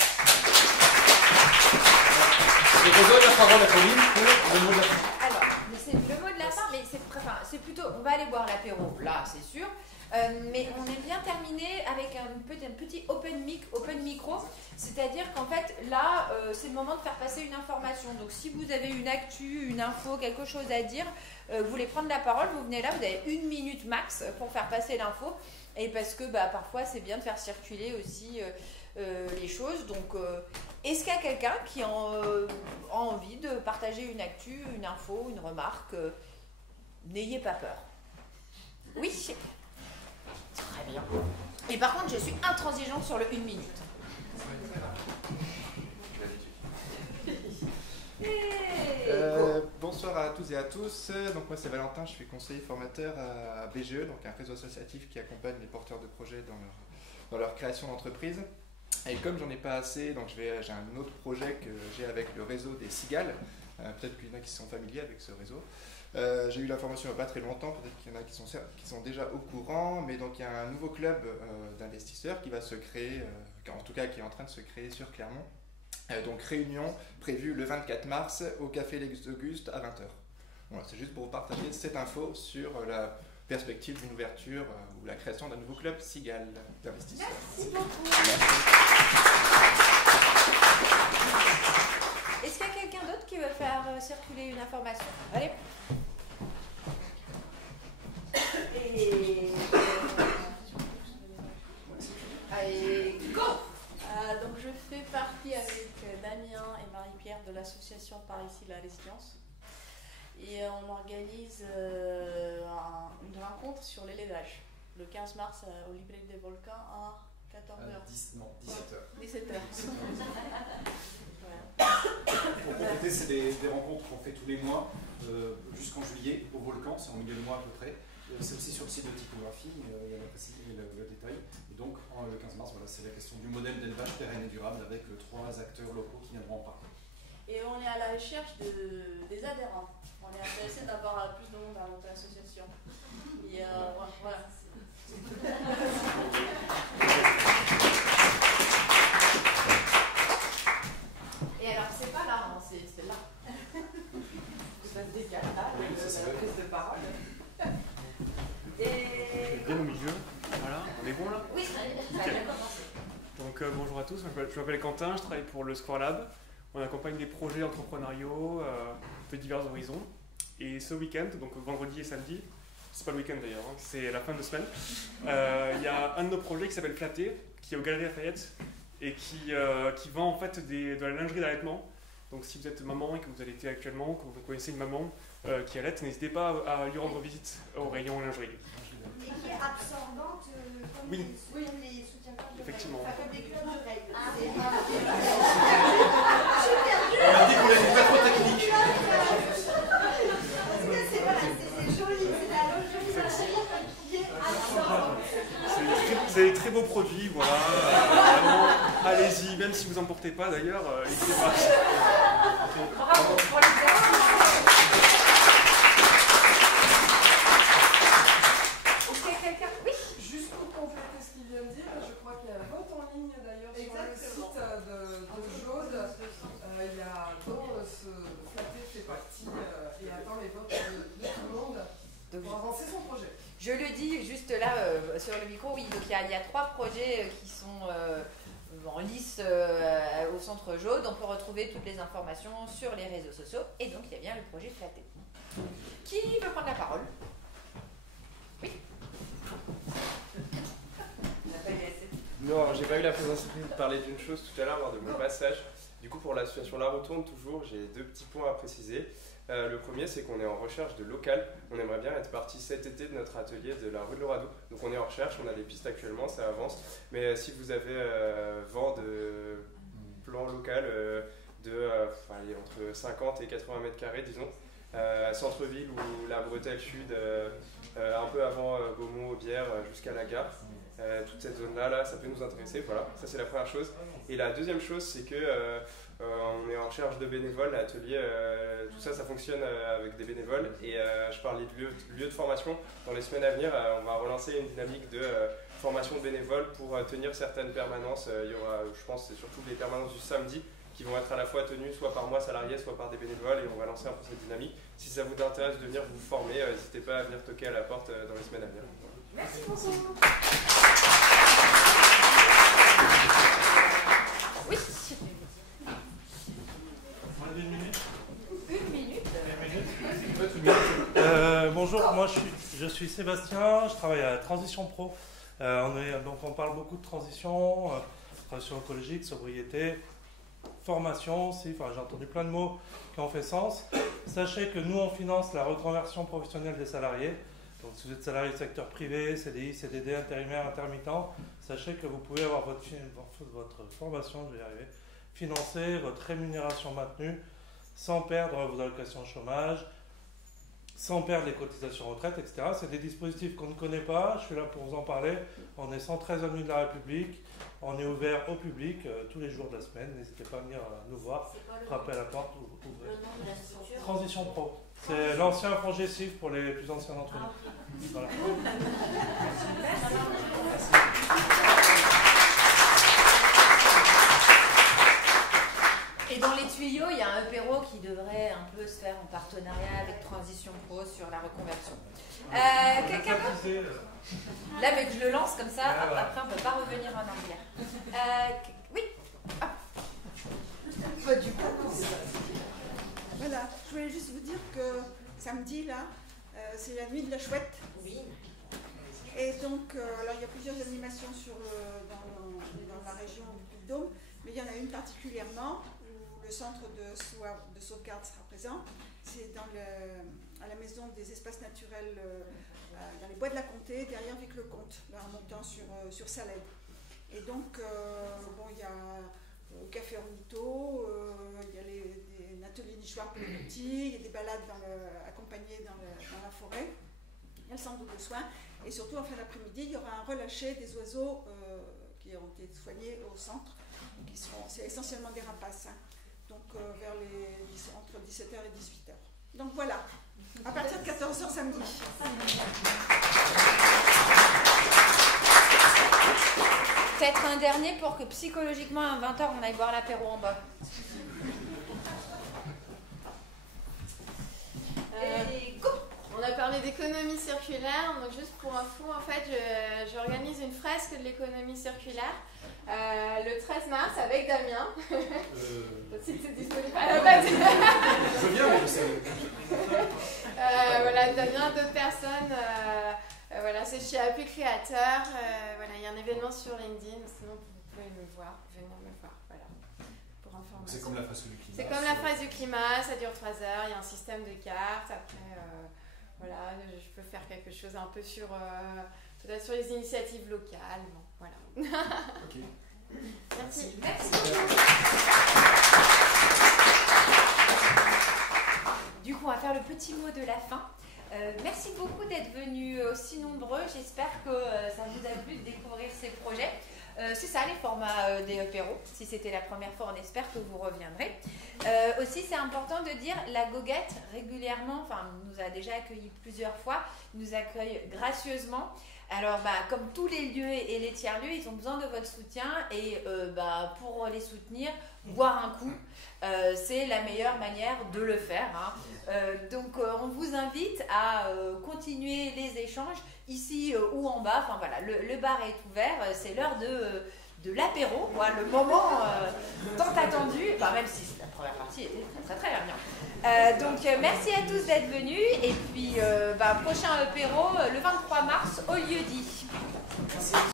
Je vous donne la parole à Pauline pour le mot de la fin. Alors, c'est le mot de la fin, mais c'est plutôt, on va aller boire l'apéro, là, c'est sûr. Mais on aime bien terminer avec un petit open micro, c'est-à-dire qu'en fait, là, c'est le moment de faire passer une information. Donc, si vous avez une actu, une info, quelque chose à dire, vous voulez prendre la parole, vous venez là, vous avez 1 minute max pour faire passer l'info. Et parce que parfois, c'est bien de faire circuler aussi les choses. Donc, est-ce qu'il y a quelqu'un qui a envie de partager une actu, une info, une remarque? N'ayez pas peur. Oui. Très bien. Et par contre, je suis intransigeante sur le 1 minute. Bonsoir à tous et à tous. Donc moi c'est Valentin, je suis conseiller formateur à BGE, donc un réseau associatif qui accompagne les porteurs de projets dans leur création d'entreprise. Et comme j'en ai pas assez, donc j'ai un autre projet que j'ai avec le réseau des cigales. Peut-être qu'il y en a qui sont familiers avec ce réseau. J'ai eu l'information il n'y a pas très longtemps, peut-être qu'il y en a qui sont déjà au courant, mais donc il y a un nouveau club d'investisseurs qui va se créer, en tout cas qui est en train de se créer sur Clermont. Donc réunion prévue le 24 mars au Café Les Augustes à 20h. Voilà, c'est juste pour vous partager cette info sur la perspective d'une ouverture ou la création d'un nouveau club Cigale d'investisseurs. Merci beaucoup. Est-ce qu'il y a quelqu'un d'autre qui veut faire circuler une information? Allez. Allez, go. Donc je fais partie avec Damien et Marie-Pierre de l'association Par ici la résilience. Et on organise une rencontre sur l'élevage le 15 mars au Librairie des Volcans à 14h. Non, 17h. 17h. Pour compléter, c'est des rencontres qu'on fait tous les mois jusqu'en juillet au Volcan, c'est en milieu de mois à peu près. C'est aussi sur le site de typographie, il y a le détail. Et donc le 15 mars, voilà, c'est la question du modèle d'élevage pérenne et durable avec 3 acteurs locaux qui viendront en parler. Et on est à la recherche des adhérents. On est intéressé d'avoir plus de monde dans notre association. Et voilà. Et alors, c'est pas là, hein, c'est là. Ça se décale là, la prise de parole. Et... Bien au milieu. Voilà, on est bon là? Oui, ça a bien commencé. Donc bonjour à tous, je m'appelle Quentin, je travaille pour le Square Lab. On accompagne des projets entrepreneuriaux de divers horizons. Et ce week-end, donc vendredi et samedi, c'est pas le week-end d'ailleurs, hein, c'est la fin de semaine, il y a un de nos projets qui s'appelle Flatté, qui est aux Galeries Lafayette et qui vend en fait de la lingerie d'allaitement. Donc si vous êtes maman et que vous allaitez actuellement, que vous connaissez une maman qui allaite, n'hésitez pas à lui rendre visite au rayon lingerie. Et qui est absorbante comme Oui. les soutiens-gorge de Effectivement. règles. Enfin, comme des clubs de règles. On a dit qu'on avait pas trop technique. Parce que c'est joli, c'est la lingerie qui est absorbante. C'est des très beaux produits, voilà. Vraiment, allez-y, même si vous n'en portez pas d'ailleurs, n'hésitez pas. Bravo pour les quelqu'un? Oui. Juste pour compléter ce qu'il vient de dire, je crois qu'il y a un vote en ligne d'ailleurs sur le site de Jaude. Il y a dont ce Flatté fait partie et attend les votes de tout le monde pour avancer son projet. Je le dis juste là sur le micro, oui, donc il y a 3 projets qui sont en lice au centre Jaude. On peut retrouver toutes les informations sur les réseaux sociaux et donc il y a bien le projet Flatté. Qui veut prendre la parole? Oui. Non, j'ai pas eu la présence de parler d'une chose tout à l'heure lors de mon passage. Du coup, pour l'association La Retourne, toujours, j'ai 2 petits points à préciser. Le premier, c'est qu'on est en recherche de local. On aimerait bien être parti cet été de notre atelier de la rue de l'Oradou. Donc on est en recherche, on a des pistes actuellement, ça avance. Mais si vous avez vent de plan local entre 50 et 80 mètres carrés, disons, centre-ville ou la bretelle sud, un peu avant Beaumont-Aubière jusqu'à la gare. Toute cette zone-là, ça peut nous intéresser. Voilà, ça c'est la première chose. Et la deuxième chose, c'est que on est en recherche de bénévoles, l'atelier, tout ça, ça fonctionne avec des bénévoles. Et je parlais de lieu de formation. Dans les semaines à venir, on va relancer une dynamique de formation de bénévoles pour tenir certaines permanences. Il y aura, je pense, c'est surtout les permanences du samedi qui vont être à la fois tenues soit par moi salarié, soit par des bénévoles. Et on va lancer un peu cette dynamique. Si ça vous intéresse de venir vous former, n'hésitez pas à venir toquer à la porte dans les semaines à venir. Merci beaucoup. Oui. Une minute. Une minute. Bonjour, moi je suis Sébastien, je travaille à Transition Pro. On parle beaucoup de transition écologique, sobriété, formation aussi, j'ai entendu plein de mots qui ont fait sens. Sachez que nous on finance la reconversion professionnelle des salariés. Donc si vous êtes salarié du secteur privé, CDI, CDD, intérimaire, intermittent, sachez que vous pouvez avoir votre formation, je vais y arriver, financer, votre rémunération maintenue, sans perdre vos allocations chômage, sans perdre les cotisations retraite, etc. C'est des dispositifs qu'on ne connaît pas, je suis là pour vous en parler. On est 113 avenue de la République, on est ouvert au public tous les jours de la semaine, n'hésitez pas à venir nous voir, frapper à la porte ou ouvrir. Le nom de la structure? Transition Pro, c'est l'ancien Progessif pour les plus anciens d'entre nous. Voilà. Et dans les tuyaux, il y a un EPERO qui devrait un peu se faire en partenariat avec Transition Pro sur la reconversion. Quelqu'un d'autre? Là, mais que je le lance comme ça, après on ne peut pas revenir en arrière. Oui. Pas du coup. Voilà, je voulais juste vous dire que samedi, là, c'est la nuit de la chouette. Oui. Et donc, alors il y a plusieurs animations dans la région du Puy-de-Dôme, mais il y en a une particulièrement où le centre de sauvegarde sera présent. C'est à la maison des espaces naturels dans les bois de la Comté, derrière Vic-le-Comte, en montant sur Salède. Et donc, il y a au Café Ornito, il y a un atelier nichoir pour les petits, il y a des balades accompagnées dans la forêt, il y a le centre de soins, et surtout en fin d'après-midi, il y aura un relâché des oiseaux qui ont été soignés au centre, c'est essentiellement des rapaces, hein. Donc entre 17h et 18h. Donc voilà, à partir de 14h samedi. Peut-être un dernier pour que psychologiquement à 20h on aille boire l'apéro en bas. On a parlé d'économie circulaire, donc juste pour info, en fait, j'organise une fresque de l'économie circulaire le 13 mars avec Damien. Si c'est disponible à la base. Je viens, mais je sais. Voilà, Damien, d'autres personnes. Voilà, c'est chez Appui Créateur. Voilà, il y a un événement sur LinkedIn, sinon vous pouvez me voir, venir me voir. Voilà, pour information. C'est comme la phase du climat. C'est comme la phase du climat, ça dure 3 heures, il y a un système de cartes. Après, voilà, je peux faire quelque chose un peu peut-être sur les initiatives locales. Bon, voilà. Ok. Merci. Du coup, on va faire le petit mot de la fin. Merci beaucoup d'être venus aussi nombreux. J'espère que ça vous a plu de découvrir ces projets. C'est ça les formats des EPERO. Si c'était la première fois, on espère que vous reviendrez. Aussi, c'est important de dire, la Goguette régulièrement, nous a déjà accueillis plusieurs fois, nous accueille gracieusement. Alors, comme tous les lieux et les tiers-lieux, ils ont besoin de votre soutien et pour les soutenir, boire un coup, c'est la meilleure manière de le faire, hein. Donc, on vous invite à continuer les échanges ici ou en bas. Enfin voilà, le bar est ouvert, c'est l'heure de l'apéro, le moment tant attendu, même si la première partie était très très bien. Donc merci à tous d'être venus et puis prochain apéro le 23 mars au lieu dit. Merci.